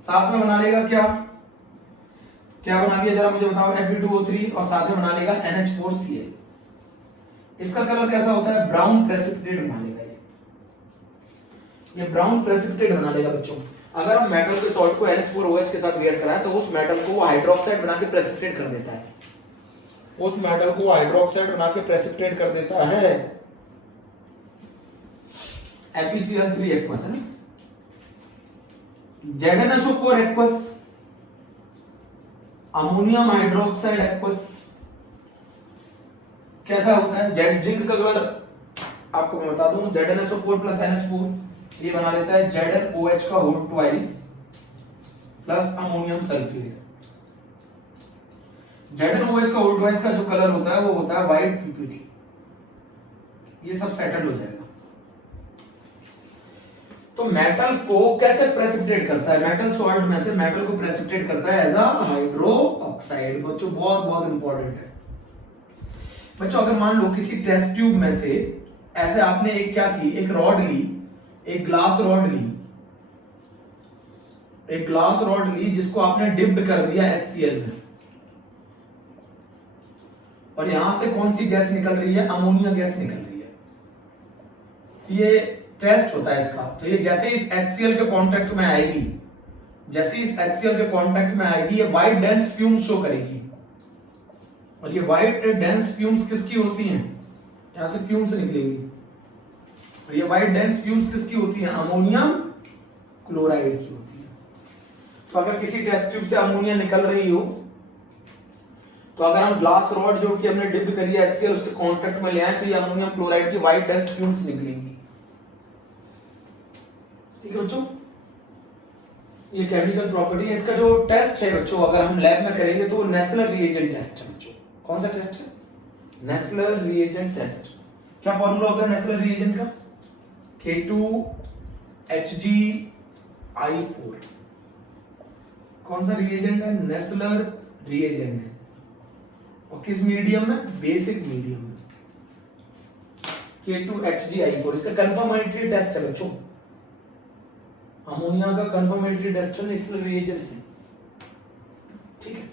साथ में बना लेगा क्या बना लिया जरा मुझे बताओ, Fe2O3 और साथ में बना लेगा NH4Cl। इसका कलर कैसा होता है, ब्राउन प्रेसिपिटेट बना लेगा, ये ब्राउन प्रेसिपिटेट बना लेगा बच्चों। अगर हम मेटल के सॉल्ट को NH4OH के साथ रिएक्ट कराएं तो उस मेटल को वो हाइड्रोक्साइड बना के प्रेसिपिटेट कर देता है, उस मेटल को हाइड्रोक्साइड बना के प्रेसिपिटेट कर देता है। FeCl3 एक्वस है, ZnSO4 aqueous, ammonium hydroxide aqueous कैसा होता है, जेड जिंक का कलर आपको मैं बता दूं, ZnSO4 प्लस NH4 ये बना लेता है ZnOH का whole twice plus ammonium sulphate. ZnOH का होल ट्वाइस का जो कलर होता है वो होता है व्हाइट PPT, ये सब सेटल हो जाएगा। तो मेटल को कैसे प्रेसिपिटेट करता है, मेटल सॉल्ट में से मेटल को प्रेसिपिटेट करता है एज अ हाइड्रो ऑक्साइड। बच्चों बहुत बहुत इंपॉर्टेंट है बच्चों। अगर मान लो किसी टेस्ट ट्यूब में से ऐसे आपने एक क्या की, एक रॉड ली, एक ग्लास रॉड ली, एक ग्लास रॉड ली जिसको आपने डिप्ड कर दिया HCl में, और यहां से कौन सी गैस निकल रही है, अमोनिया गैस निकल रही है। ये टेस्ट होता है इसका। तो ये जैसे इस HCl के कांटेक्ट में आएगी, जैसे इस HCl के कांटेक्ट में आएगी, ये व्हाइट डेंस फ्यूम्स शो करेगी। और ये व्हाइट डेंस फ्यूम्स किसकी होती हैं, यहां से फ्यूम्स निकलेंगी, और ये व्हाइट डेंस फ्यूम्स किसकी होती हैं, अमोनियम क्लोराइड की होती है। तो अगर किसी टेस्ट ट्यूब से अमोनिया निकल रही हो, तो अगर हम ग्लास रॉड जो कि हमने डिप करी है HCl उसके कांटेक्ट में ले आए तो ये अमोनियम क्लोराइड की व्हाइट डेंस फ्यूम्स निकलेंगी। ठीक है बच्चों, ये केमिकल प्रॉपर्टी है। इसका जो टेस्ट है बच्चों अगर हम लैब में करेंगे तो वो नेस्लर रिएजेंट टेस्ट है बच्चों। कौन सा टेस्ट है, नेस्लर रिएजेंट टेस्ट। क्या फॉर्मूला होता है नेस्लर रिएजेंट का, K2HgI4। कौन सा रिएजेंट है, नेस्लर रिएजेंट है। और किस मीडियम में? बेसिक मीडियम में। K2HgI4 इसका कंफर्मेटरी टेस्ट है बच्चों, अमोनिया का कंफर्मेटरी टेस्ट है इस रिएजेंट से, ठीक है।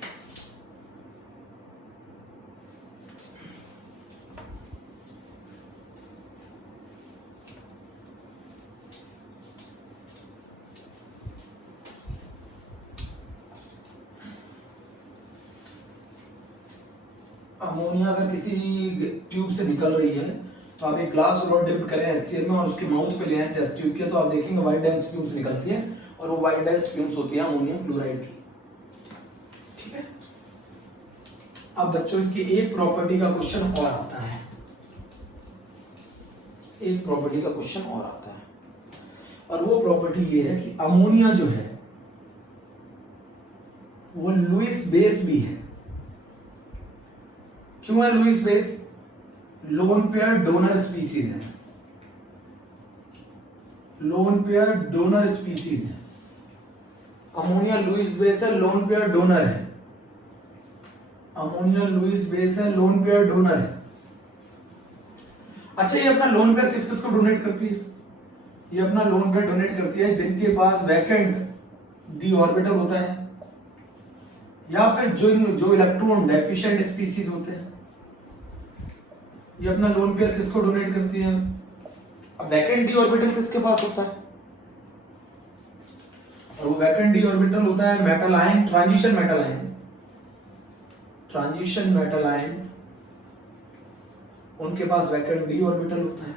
अमोनिया अगर किसी ट्यूब से निकल रही है तो आप एक ग्लास रॉड डिप करें HCl में और उसके माउथ पे ले आए टेस्ट ट्यूब के, तो आप देखेंगे वाइट डेंस फ्यूम्स निकलती है और वो वाइट डेंस फ्यूम्स होती है अमोनियम क्लोराइड की, ठीक है। अब बच्चों इसकी एक प्रॉपर्टी का क्वेश्चन और आता है, एक प्रॉपर्टी का क्वेश्चन और आता है, और वो प्रॉपर्टी ये है कि अमोनिया जो है वो लुईस बेस भी है। क्यों है Lewis base? Lone pair donor species है, लोन पेयर डोनर स्पीसीज है। अमोनिया लुईस बेस है, लोन पेयर डोनर है। अमोनिया लुईस बेस है, लोन पेयर डोनर है। अच्छा, ये अपना लोन पेयर किस किस को डोनेट करती है? ये अपना लोन पेयर डोनेट करती है जिनके पास वैकेंट डी ऑर्बिटल होता है, या फिर जो इलेक्ट्रॉन डेफिशिएंट स्पीसीज होते हैं। ये अपना लोन पेयर किसको डोनेट करती है? अब वैकेंट डी ऑर्बिटल किसके पास होता है? और वो वैकेंट डी ऑर्बिटल होता है metal ion, transition metal ion, transition metal ion, उनके पास वैकेंट डी ऑर्बिटल होता है।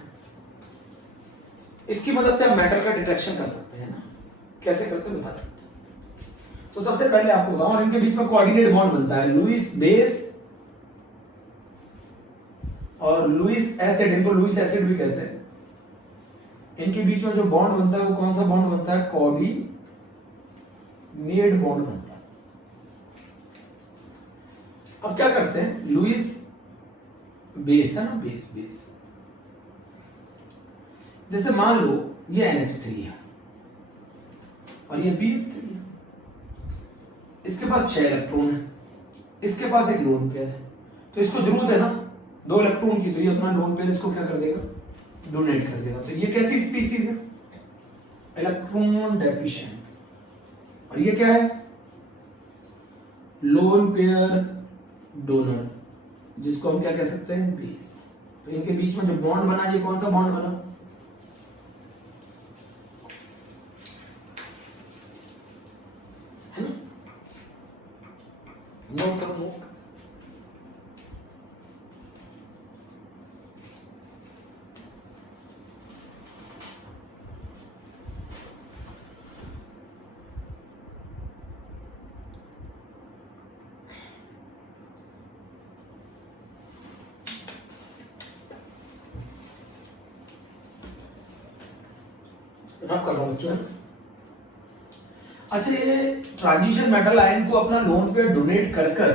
इसकी मदद से हम मेटल का डिटेक्शन कर सकते हैं ना। कैसे करते हैं बता। तो सबसे पहले आपको बताऊं, और इनके बीच में कोऑर्डिनेट बॉन्ड बनता है, लुईस बेस और लुईस एसिड, इनको लुईस एसिड भी कहते हैं। इनके बीच में जो बॉन्ड बनता है वो कौन सा बॉन्ड बनता है? कोऑर्डिनेट बॉन्ड बनता है। अब क्या करते हैं, लुईस बेस है ना, बेस बेस, जैसे मान लो ये NH3 है और ये BF3 है, इसके पास 6 इलेक्ट्रॉन है, इसके पास एक लोन पेयर है, तो इसको जरूरत है ना 2 इलेक्ट्रॉन की, तो ये अपना लोन पेयर इसको क्या कर देगा? डोनेट कर देगा। तो ये कैसी स्पीसीज है? Electron deficient. और ये क्या है? लोन पेयर डोनर, जिसको हम क्या कह सकते हैं? बेस। तो इनके बीच में जो बॉन्ड बना, ये कौन सा बॉन्ड बना? है ना? नोट करो, नोट। रफ कर रहा हूं बच्चों। अच्छा, ये ट्रांजिशन मेटल आयन को अपना लोन पेयर डोनेट कर कर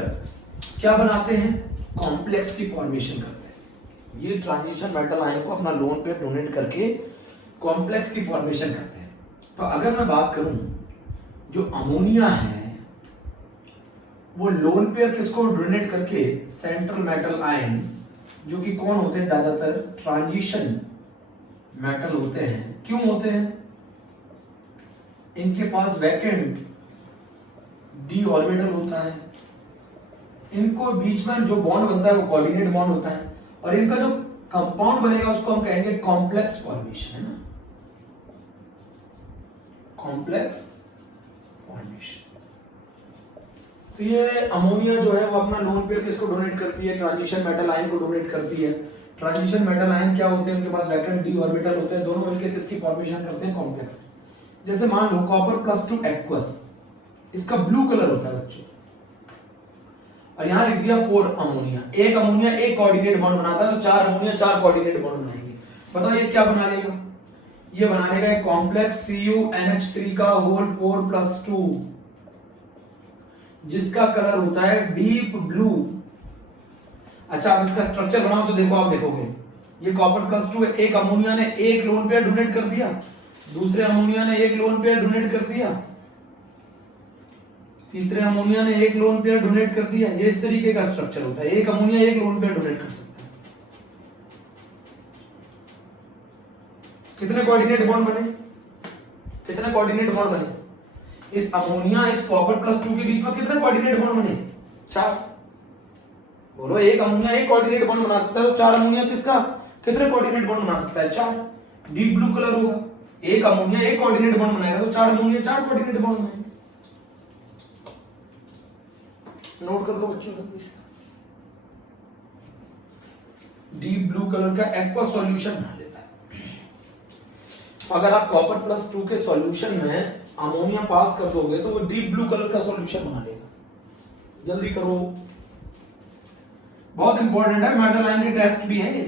क्या बनाते हैं? कॉम्प्लेक्स की फॉर्मेशन करते हैं। ये ट्रांजिशन मेटल आयन को अपना लोन पेयर डोनेट करके कॉम्प्लेक्स की फॉर्मेशन करते हैं। तो अगर मैं बात करूं, जो अमोनिया है वो लोन पेयर किसको डोनेट करके? सेंट्रल मेटल आयन, जो कि कौन होते हैं? ज्यादातर ट्रांजिशन मेटल होते हैं। क्यों होते हैं? इनके पास वैकेंट डी ऑर्बिटल होता है, इनको बीच में जो बॉन्ड बनता है वो कोऑर्डिनेट बॉन्ड होता है, और इनका जो कंपाउंड बनेगा उसको हम कहेंगे कॉम्प्लेक्स फॉर्मेशन, है ना, कॉम्प्लेक्स फॉर्मेशन। तो ये अमोनिया जो है वो अपना लोन पेयर किसको डोनेट करती है? ट्रांजिशन मेटल आयन को डोनेट करती है। ट्रांजिशन मेटल आयन क्या होते हैं? उनके पास वैकेंट डी ऑर्बिटल होते हैं, दोनों मिलकर किसकी फॉर्मेशन करते हैं? कॉम्प्लेक्स। जैसे मान लो कॉपर +2 एक्वस, इसका ब्लू कलर होता है बच्चों, और यहां लिख दिया 4 अमोनिया। एक अमोनिया एक कोऑर्डिनेट बॉन्ड बनाता है, तो 4 अमोनिया 4 कोऑर्डिनेट बॉन्ड बनाएंगे। बताओ ये क्या बना लेगा? ये बना लेगा एक कॉम्प्लेक्स CuNH3 का होल 4+2, जिसका कलर होता है डीप ब्लू। अच्छा, अब इसका स्ट्रक्चर बनाओ तो देखो, आप देखोगे ये कॉपर +2 है, एक अमोनिया ने एक लोन पेयर डोनेट कर दिया, दूसरे अमोनिया ने एक लोन पेयर डोनेट कर दिया, तीसरे अमोनिया ने एक लोन पेयर डोनेट कर दिया। ये इस तरीके का स्ट्रक्चर होता है, एक अमोनिया एक लोन पेयर डोनेट कर सकता है। कितने कोऑर्डिनेट बॉन्ड बने? कितने कोऑर्डिनेट बॉन्ड बने? इस अमोनिया इस कॉपर प्लस 2 के बीच में कितने कोऑर्डिनेट बॉन्ड बने? 4। बोलो, एक अमोनिया एक कोऑर्डिनेट बॉन्ड बना सकता है, तो 4 अमोनिया किसका कितने कोऑर्डिनेट बॉन्ड बना सकता है? 4। डीप ब्लू कलर होगा, एक अमोनिया एक कोऑर्डिनेट बॉन्ड बनाएगा तो 4 अमोनिया 4 कोऑर्डिनेट बॉन्ड बनाएंगे। नोट कर लो बच्चों जल्दी से। डीप ब्लू कलर का एक्वा सॉल्यूशन बना लेता है। अगर आप कॉपर प्लस 2 के सॉल्यूशन में अमोनिया पास कर दोगे तो वो डीप ब्लू कलर का सॉल्यूशन बना लेगा। जल्दी करो, बहुत इंपॉर्टेंट है, मेटल आयन के टेस्ट भी है ये।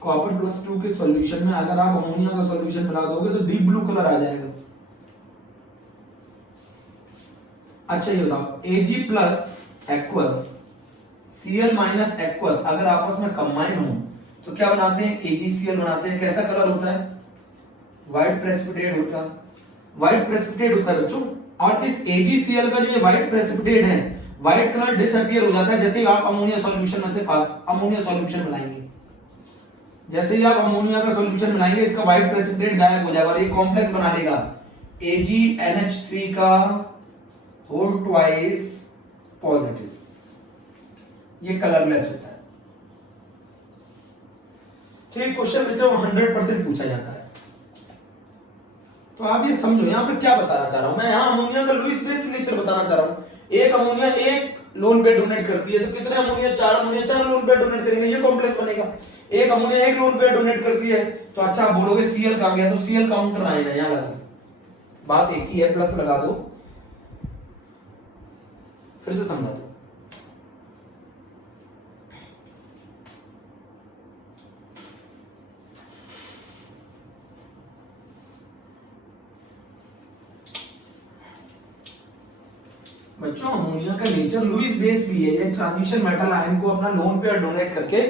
कॉपर प्लस 2 के सॉल्यूशन में अगर आप अमोनिया का सॉल्यूशन मिला दोगे तो डीप ब्लू कलर आ जाएगा। अच्छा ये बताओ, Ag plus aqueous Cl minus aqueous अगर आपस में कंबाइन हो तो क्या बनाते हैं? AgCl बनाते हैं। कैसा कलर होता है? व्हाइट प्रेसिपिटेट होता है। व्हाइट प्रेसिपिटेट होता है बच्चों। और इस AgCl का जो व्हाइट प्रेसिपिटेट है, व्हाइट कलर डिसअपीयर हो जाता है जैसे ही आप अमोनिया सॉल्यूशन में से अमोनिया सॉल्यूशन मिलाएंगे। जैसे ही आप अमोनिया का सॉल्यूशन मिलाएंगे इसका व्हाइट प्रेसिपिटेट गायब हो जाएगा और ये कॉम्प्लेक्स बना लेगा AgNH3 का होल ट्वाइस पॉजिटिव। ये कलरलेस होता है। तो ये क्वेश्चन बच्चों 100% पूछा जाता है। तो आप ये समझो यहां पे क्या बताना चाह रहा हूं मैं। यहां अमोनिया का लुईस बेस नेचर बताना चाह रहा हूं। एक अमोनिया एक लोन पेयर डोनेट करती है तो कितने ammonia? 4 ammonia 4 lone pair donate करेंगे, ये कॉम्प्लेक्स बनेगा। एक अमोनिया एक लोन पेयर डोनेट करती है तो अच्छा आप बोलोगे Cl कहां गया? तो Cl काउंटर आएगा, यहां लगा। बात एक ही है, प्लस लगा दो, फिर से समझा दो। बच्चों अमोनिया का नेचर लुईस बेस भी है। ये ट्रांजिशन मेटल आयन को अपना लोन पेयर डोनेट करके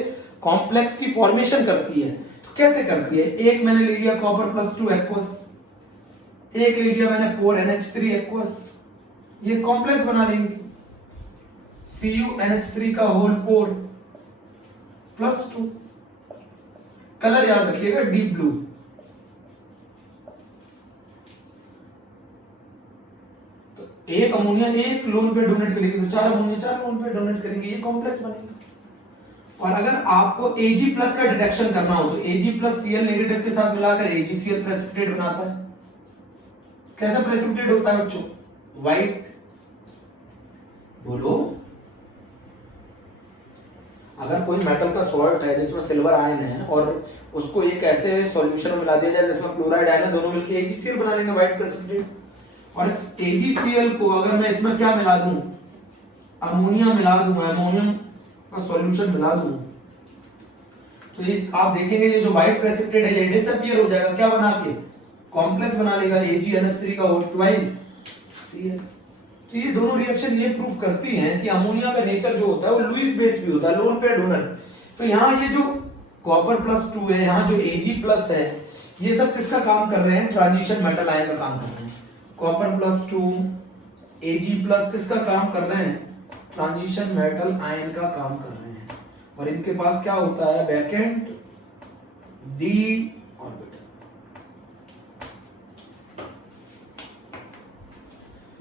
कॉम्प्लेक्स की फॉर्मेशन करती है। तो कैसे करती है? एक मैंने ले लिया कॉपर प्लस 2 एक्वस, एक ले लिया मैंने 4NH3 एक्वस, ये कॉम्प्लेक्स बना लेंगे CuNH3 का होल 4 प्लस 2। कलर याद रखिएगा डीप ब्लू। तो एक अमोनिया एक लोन पे डोनेट करेगी तो 4 अमोनिया 4 लोन पे डोनेट करेंगे, ये कॉम्प्लेक्स बनेगा। और अगर आपको Ag प्लस का डिटेक्शन करना हो तो Ag प्लस Cl नेगेटिव के साथ मिलाकर AgCl प्रेसिपिटेट बनाता है। कैसा प्रेसिपिटेट होता है बच्चों? व्हाइट। बोलो, अगर कोई मेटल का सॉल्ट है जिसमें सिल्वर आयन है और उसको एक ऐसे सॉल्यूशन में मिला दिया जाए जिसमें क्लोराइड आयन है, दोनों मिलकर AgCl बना लेंगे, व्हाइट प्रेसिपिटेट। और इस AgCl को अगर मैं इसमें क्या मिला दूं? अमोनिया मिला दूं, अमोनियम का सॉल्यूशन मिला दूं, तो इस आप देखेंगे ये जो व्हाइट प्रेसिपिटेट है ये डिसअपीयर हो जाएगा। क्या बना के? कॉम्प्लेक्स बना लेगा AgNH3 का होल ट्वाइस Cl। तो ये दोनों रिएक्शन ये प्रूफ करती हैं कि अमोनिया का नेचर जो होता है वो लुईस बेस भी होता है, लोन पेयर डोनर। तो यहाँ ये जो कॉपर प्लस 2 है, यहाँ जो Ag प्लस है, ये सब किसका काम कर रहे हैं? ट्रांजिशन मेटल आयन का काम कर रहे हैं। कॉपर प्लस 2 Ag प्लस किसका काम कर रहे हैं? ट्रांजिशन मेटल आयन का काम कर रहे हैं। और इनके पास क्या होता है? Vacant d orbital.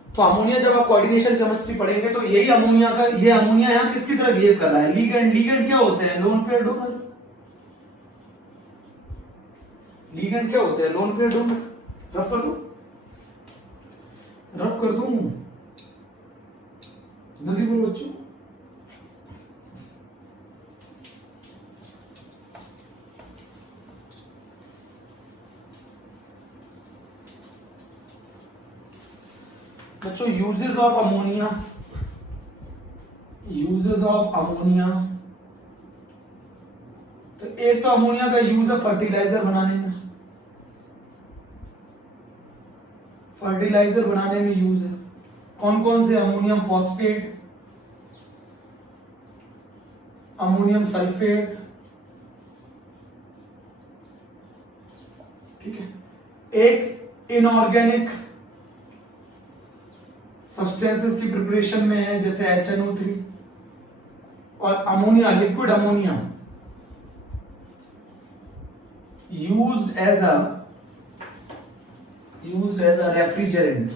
तो अमोनिया जब आप कोऑर्डिनेशन केमिस्ट्री पढ़ेंगे तो यही अमोनिया का, ये अमोनिया यहां किसकी तरह बिहेव कर रहा है? लिगेंड। लिगेंड क्या होते हैं? Loan pair donor. लिगेंड क्या होते हैं? Loan pair donor. रफ कर दूं, रफ कर दूं, जल्दी बोलो बच्चों। बच्चों uses of ammonia, uses of ammonia, तो एक तो अमोनिया का यूज है फर्टिलाइजर बनाने में। फर्टिलाइजर बनाने में यूज है। कौन कौन से? अमोनियम फॉस्फेट, अमोनियम सल्फेट, ठीक है। एक इनऑर्गेनिक सब्सटेंसेस की प्रिपरेशन में है, जैसे HNO3 और ammonia, liquid ammonia used as a refrigerant.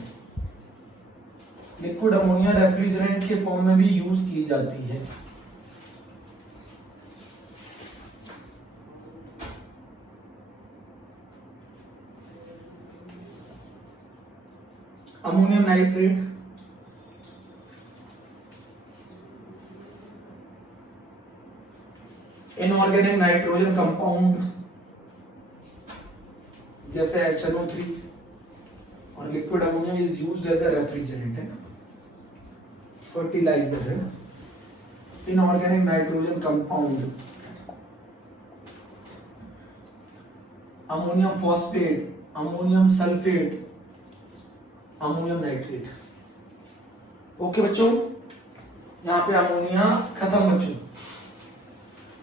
Liquid ammonia refrigerant के फॉर्म में भी यूज की जाती है। Ammonium nitrate, inorganic nitrogen compound जैसे HNO3 और liquid ammonia is used as a refrigerant, है ना, फर्टिलाइजर है। Inorganic nitrogen compound, ammonium phosphate, ammonium sulphate, ammonium nitrate. Okay बच्चों, यहाँ पे अमोनिया खत्म बच्चों,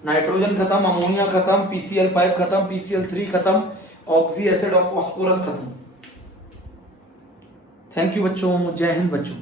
नाइट्रोजन खत्म, अमोनिया खत्म, PCl5 खत्म, PCl3 खत्म, ऑक्सी एसिड और फास्फोरस खत्म। थैंक यू बच्चों, जय हिंद बच्चों।